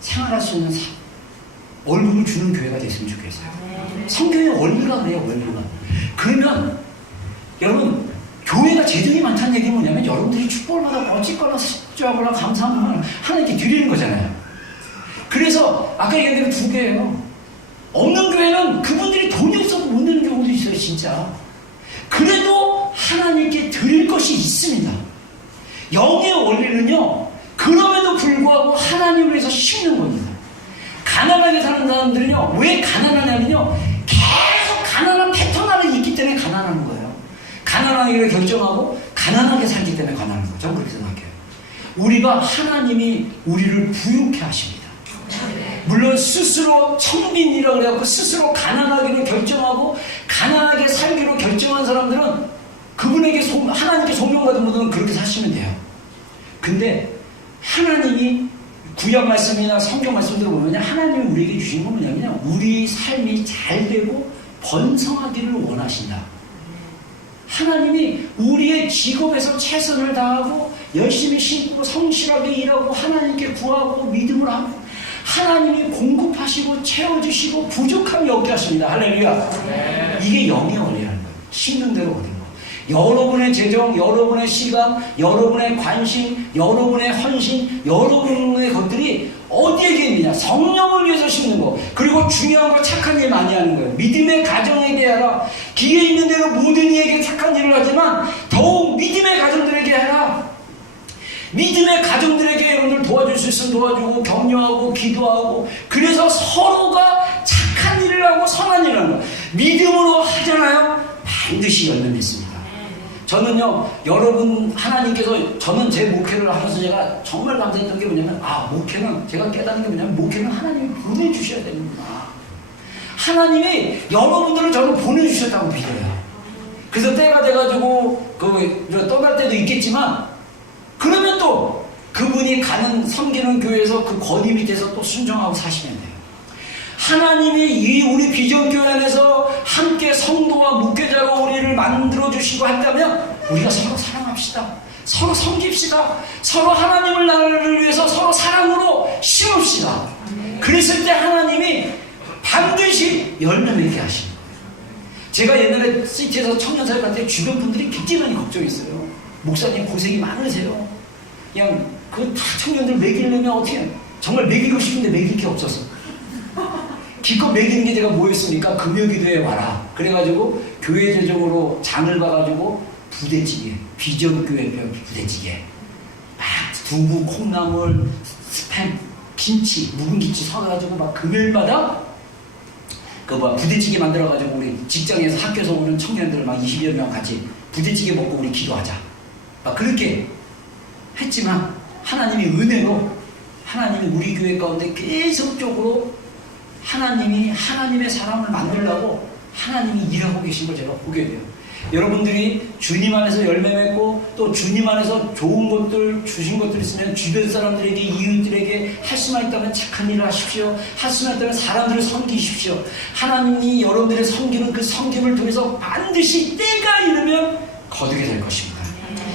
생활할 수 있는 월급을 주는 교회가 됐으면 좋겠어요. 네. 성경에 원리가 그래요, 원리가. 그러면 여러분 교회가 재정이 많다는 얘기는 뭐냐면 여러분들이 축복을 받아 어찌거나 습조하거나 감사함을 하나님께 드리는 거잖아요. 그래서 아까 얘기한 대로 두 개예요. 없는 교회는 그분들이 돈이 없어도 못 내는 경우도 있어요, 진짜. 그래도 하나님께 드릴 것이 있습니다. 영의 원리는요, 그럼에도 불구하고 하나님을 위해서 심는 겁니다. 가난하게 사는 사람들은요, 왜 가난하냐면요, 계속 가난한 패턴 안에 있기 때문에 가난한 거예요. 가난하기를 결정하고 가난하게 살기 때문에 가난한 거예요. 저는 그렇게 생각해요. 우리가 하나님이 우리를 부유케 하십니다. 물론 스스로 청빈이라고 그래갖고 스스로 가난하기를 결정하고 가난하게 살기로 결정한 사람들은 그분에게 하나님께 소명받은 분들은 그렇게 사시면 돼요. 근데 하나님이 구약 말씀이나 성경 말씀들을 보면 하나님이 우리에게 주신 건 뭐냐면 우리 삶이 잘 되고 번성하기를 원하신다. 하나님이 우리의 직업에서 최선을 다하고 열심히 신고 성실하게 일하고 하나님께 구하고 믿음을 하고 하나님이 공급하시고 채워주시고 부족함이 없게 하십니다. 할렐루야. 이게 영의 원리라는 거예요. 심는 대로 얻는 거. 여러분의 재정, 여러분의 시간, 여러분의 관심, 여러분의 헌신, 여러분의 것들이 어디에 있느냐? 성령을 위해서 심는 거. 그리고 중요한 거 착한 일 많이 하는 거예요. 믿음의 가정에게 하라. 기회 있는 대로 모든 이에게 착한 일을 하지만 더욱 믿음의 가정들에게 하라. 믿음의 가정들에게 여러분들 도와줄 수 있으면 도와주고 격려하고 기도하고, 그래서 서로가 착한 일을 하고 선한 일을 하는 거예요. 믿음으로 하잖아요. 반드시 열매 맺습니다. 저는요, 여러분, 하나님께서, 저는 제 목회를 하면서 제가 정말 감사했던 게 뭐냐면, 목회는, 제가 깨닫는 게 뭐냐면, 목회는 하나님이 보내주셔야 되는구나. 하나님이 여러분들을 저를 보내주셨다고 믿어요. 그래서 때가 돼가지고, 떠날 때도 있겠지만, 그러면 또, 그분이 가는, 섬기는 교회에서 그 권위 밑에서 또 순종하고 사시면 돼요. 하나님이 이 우리 비전교회 안에서 함께 성도와 목회자로 우리를 만들어주시고 한다면 우리가 서로 사랑합시다. 서로 섬깁시다. 서로 하나님을 나라를 위해서 서로 사랑으로 심읍시다. 그랬을 때 하나님이 반드시 열매 맺게 하시는 거예요. 제가 옛날에 시티에서 청년사역 갈 때 주변 분들이 굉장히 많이 걱정했어요. 목사님 고생이 많으세요. 그냥 그 다 청년들 먹이려면 어떻게, 정말 먹이고 싶은데 먹일 게 없어서 기껏 먹이는 게 제가 뭐였습니까? 금요기도에 와라. 그래가지고 교회 재정으로 장을 봐가지고 부대찌개, 비전교회 부대찌개, 막 두부, 콩나물, 스팸, 김치, 묵은 김치 사가지고 막 금요일마다 부대찌개 만들어가지고 우리 직장에서 학교에서 오는 청년들 막 20여 명 같이 부대찌개 먹고 우리 기도하자. 막 그렇게 했지만 하나님이 은혜로 하나님이 우리 교회 가운데 계속적으로 하나님이 하나님의 사람을 만들려고 하나님이 일하고 계신 걸 제가 보게 돼요. 여러분들이 주님 안에서 열매 맺고 또 주님 안에서 좋은 것들 주신 것들 있으면 주변 사람들에게, 이웃들에게 할 수만 있다면 착한 일을 하십시오. 할 수만 있다면 사람들을 섬기십시오. 하나님이 여러분들의 섬기는 그 섬김을 통해서 반드시 때가 이르면 거두게 될 것입니다.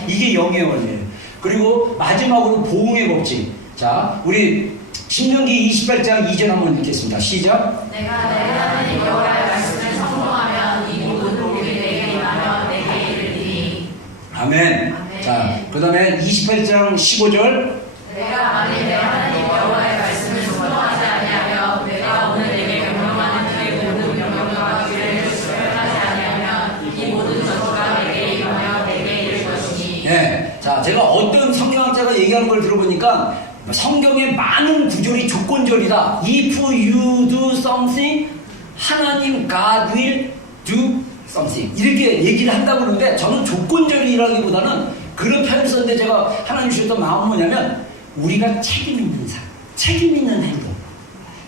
이게 영의 원리예요. 그리고 마지막으로 보응의 법칙. 자, 우리 신명기 28장 2절 한번 읽겠습니다. 시작. 내가 내 하나님 여호와의 말씀을 성공하면 이 모든 복이 내게 임하며 내게 이르리니. 아멘. 자, 그 다음에 28장 15절. 내가 만일 내 하나님 여호와의 말씀을 순종하지 아니하며 내가 오늘 내게 명령하는 그의 모든 명령과 규례를 수행하지 아니하면 이 모든 저주가 내게 임하며 내게 이를 것이니. 네. 자, 제가 어떤 성경학자가 얘기하는 걸 들어보니까 성경의 많은 구절이 조건절이다. If you do something, 하나님 God will do something. 이렇게 얘기를 한다고 그러는데 저는 조건절이라기보다는 그런 표현을 썼는데 제가 하나님 주셨던 마음은 뭐냐면 우리가 책임 있는 삶, 책임 있는 행동.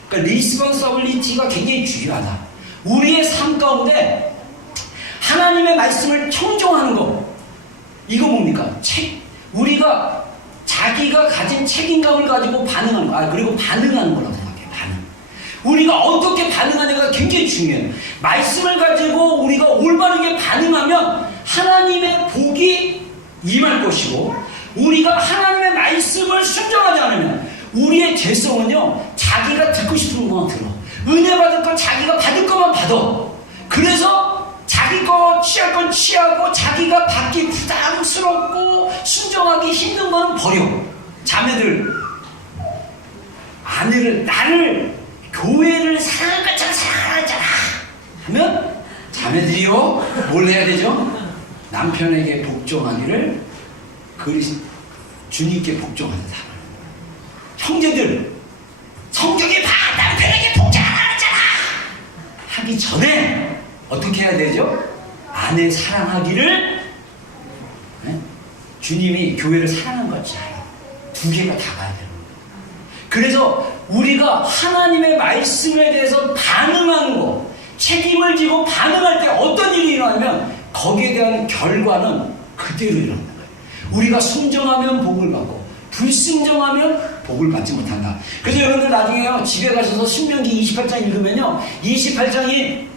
그러니까 responsibility가 굉장히 중요하다. 우리의 삶 가운데 하나님의 말씀을 청종하는 거. 이거 뭡니까? 우리가 자기가 가진 책임감을 가지고 반응하는 거. 그리고 반응하는 거라고 생각해요. 반응. 우리가 어떻게 반응하느냐가 굉장히 중요해요. 말씀을 가지고 우리가 올바르게 반응하면 하나님의 복이 임할 것이고, 우리가 하나님의 말씀을 순종하지 않으면 우리의 죄성은요, 자기가 듣고 싶은 것만 들어. 은혜 받을 건 자기가 받을 것만 받아. 그래서 자기 거 취할 건 취하고 자기가 받기 부담스럽고 순종하기 힘든 거는 버려. 자매들, 아내를, 나를 교회를 사랑할 것처럼 사랑하잖아 하면 자매들이요 뭘 해야 되죠? 남편에게 복종하기를 주님께 복종하는 사람. 형제들, 성경이 봐, 남편에게 복종하잖아 하기 전에 어떻게 해야 되죠? 아내 사랑하기를, 네? 주님이 교회를 사랑한 것처럼 두 개가 다 가야 되는 거예요. 그래서 우리가 하나님의 말씀에 대해서 반응하는 거, 책임을 지고 반응할 때 어떤 일이 일어나면 거기에 대한 결과는 그대로 일어나는 거예요. 우리가 순종하면 복을 받고 불순종하면 복을 받지 못한다. 그래서 여러분들 나중에요, 집에 가셔서 신명기 28장 읽으면요, 28장이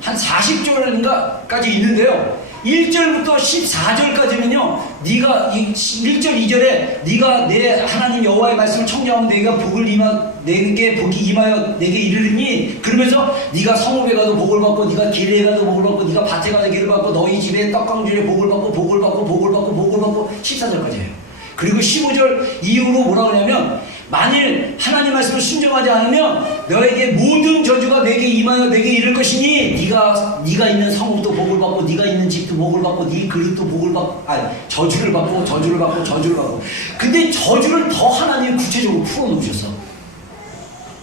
한 40절인가까지 있는데요. 1절부터 14절까지는요, 네가 1절 2절에 네가 내 하나님 여호와의 말씀을 청정하면 내가 내게 복이 임하여 내게 이르리니, 그러면서 네가 성읍에 가도 복을 받고 네가 길에 가도 복을 받고 네가 밭에 가도 기를 받고 너희 집에 떡강줄에 복을 받고 복을 받고 복을 받고 복을 받고 14절까지 해요. 그리고 15절 이후로 뭐라 그러냐면, 만일 하나님 말씀을 순종하지 않으면 너에게 모든 저주가 내게 임하여 내게 이를 것이니 네가 있는 성읍도 복을 받고 네가 있는 집도 복을 받고 네 그릇도 복을 받고 저주를 받고 저주를 받고 저주를 받고. 근데 저주를 더 하나님이 구체적으로 풀어놓으셨어.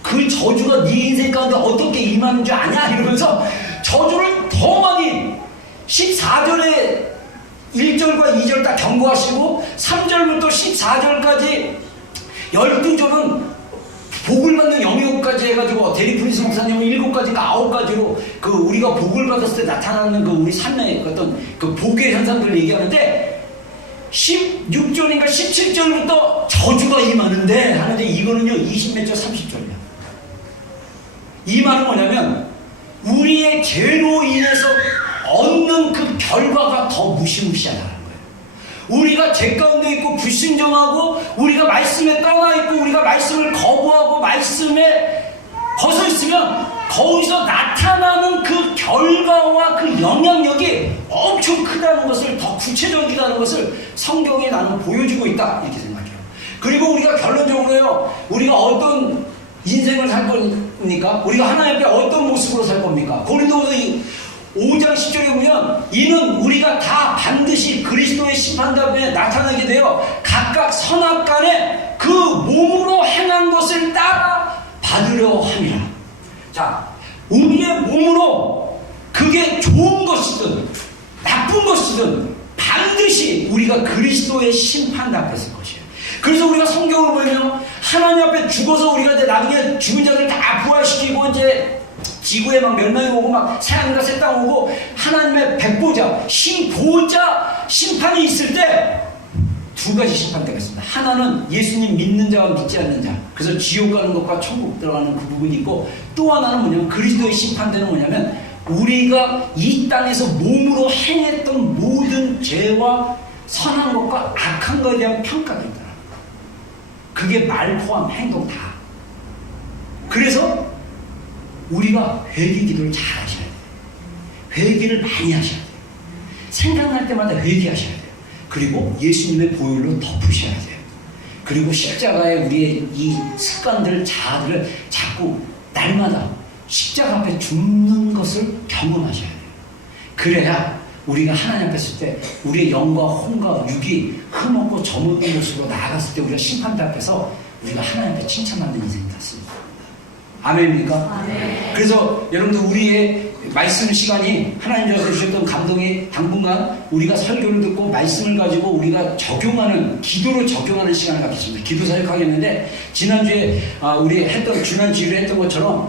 그 저주가 네 인생 가운데 어떻게 임하는 줄 아냐 이러면서 저주를 더 많이 14절에 1절과 2절 다 경고하시고 3절부터 14절까지 12절은 복을 받는 영역까지 해가지고 데리프리스 목사님은 7가지가 9가지로 그 우리가 복을 받았을 때 나타나는 그 우리 삶의 어떤 그 복의 현상들을 얘기하는데, 16절인가 17절부터 저주가 임하는데 하는데, 이거는요 20몇 절 30절이야. 이 말은 뭐냐면 우리의 죄로 인해서 얻는 그 결과가 더 무시무시하다는 거예요. 우리가 죄 가운데 있고 불순종하고 우리가 말씀에 떠나 있고 우리가 말씀을 거부하고 말씀에 벗어 있으면 거기서 나타나는 그 결과와 그 영향력이 엄청 크다는 것을, 더 구체적이라는 것을 성경에 나는 보여주고 있다 이렇게 생각해요. 그리고 우리가 결론적으로요, 우리가 어떤 인생을 살 겁니까? 우리가 하나님 앞에 어떤 모습으로 살 겁니까? 고린도후서 5장 10절에 보면 이는 우리가 다 반드시 그리스도의 심판대에 나타나게 되어 각각 선악간에 그 몸으로 행한 것을 따라 받으려 함이라. 자, 우리의 몸으로 그게 좋은 것이든 나쁜 것이든 반드시 우리가 그리스도의 심판 앞에 설 것이에요. 그래서 우리가 성경을 보면 하나님 앞에 죽어서 우리가 이제 나중에 죽은 자들 다 부활시키고 이제 지구에 막 멸망이 오고 막 새하늘과 새 땅 오고 하나님의 백보자 신보자 심판이 있을 때 2가지 심판대가 있습니다. 하나는 예수님 믿는 자와 믿지 않는 자, 그래서 지옥 가는 것과 천국 들어가는 그 부분이 있고, 또 하나는 뭐냐면 그리스도의 심판대는 뭐냐면 우리가 이 땅에서 몸으로 행했던 모든 죄와 선한 것과 악한 것에 대한 평가가 있다. 그게 말 포함 행동 다. 그래서 우리가 회개 기도를 잘 하셔야 돼요. 회개를 많이 하셔야 돼요. 생각날 때마다 회개하셔야 돼요. 그리고 예수님의 보혈로 덮으셔야 돼요. 그리고 십자가에 우리의 이 습관들, 자아들을 자꾸 날마다 십자가 앞에 죽는 것을 경험하셔야 돼요. 그래야 우리가 하나님 앞에 있을 때 우리의 영과 혼과 육이 흠없고 저물는 모습으로 나아갔을 때 우리가 심판대 앞에서 우리가 하나님 앞에 칭찬받는 인생이 됐습니다. 아멘입니까? 아멘. 그래서 여러분들 우리의 말씀 시간이 하나님 주셨던 감동이 당분간 우리가 설교를 듣고 말씀을 가지고 우리가 적용하는, 기도로 적용하는 시간을 갖겠습니다. 기도 사역하겠는데, 지난주에 우리 지난 주일에 했던 것처럼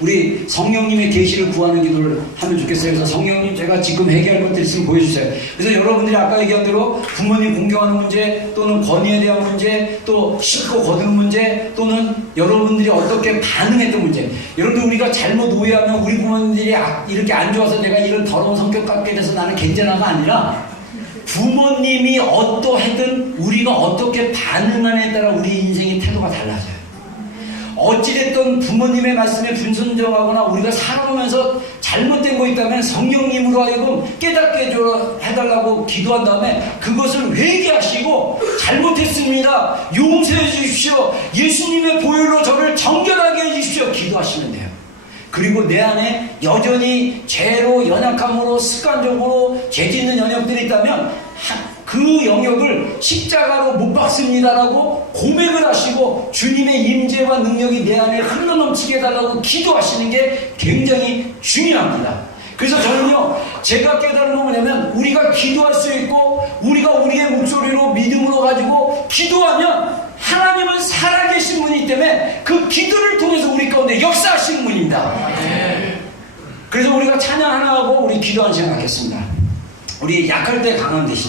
우리 성령님의 계시를 구하는 기도를 하면 좋겠어요. 그래서 성령님 제가 지금 해결할 것들 있으면 보여주세요. 그래서 여러분들이 아까 얘기한 대로 부모님 공경하는 문제, 또는 권위에 대한 문제, 또 씻고 거두는 문제, 또는 여러분들이 어떻게 반응했던 문제, 여러분들 우리가 잘못 오해하면 우리 부모님들이 이렇게 안 좋아서 내가 이런 더러운 성격 갖게 돼서 나는 괜찮아가 아니라, 부모님이 어떠하든 우리가 어떻게 반응하느냐에 따라 우리 인생의 태도가 달라져요. 어찌됐든 부모님의 말씀에 불순종하거나 우리가 살아오면서 잘못된 거 있다면 성령님으로 하여금 깨닫게 해달라고 기도한 다음에 그것을 회개하시고, 잘못했습니다, 용서해 주십시오, 예수님의 보혈로 저를 정결하게 해주십시오, 기도하시면 돼요. 그리고 내 안에 여전히 죄로, 연약함으로, 습관적으로 죄 짓는 영역들이 있다면 그 영역을 십자가로 못 박습니다라고 고백을 하시고 주님의 임재와 능력이 내 안에 흘러넘치게 해달라고 기도하시는 게 굉장히 중요합니다. 그래서 저는요, 제가 깨달은 건 뭐냐면, 우리가 기도할 수 있고 우리가 우리의 목소리로 믿음으로 가지고 기도하면 하나님은 살아계신 분이기 때문에 그 기도를 통해서 우리 가운데 역사하시는 분입니다. 그래서 우리가 찬양 하나 하고 우리 기도 한 시간 갖겠습니다. 우리 약할 때 강한 대신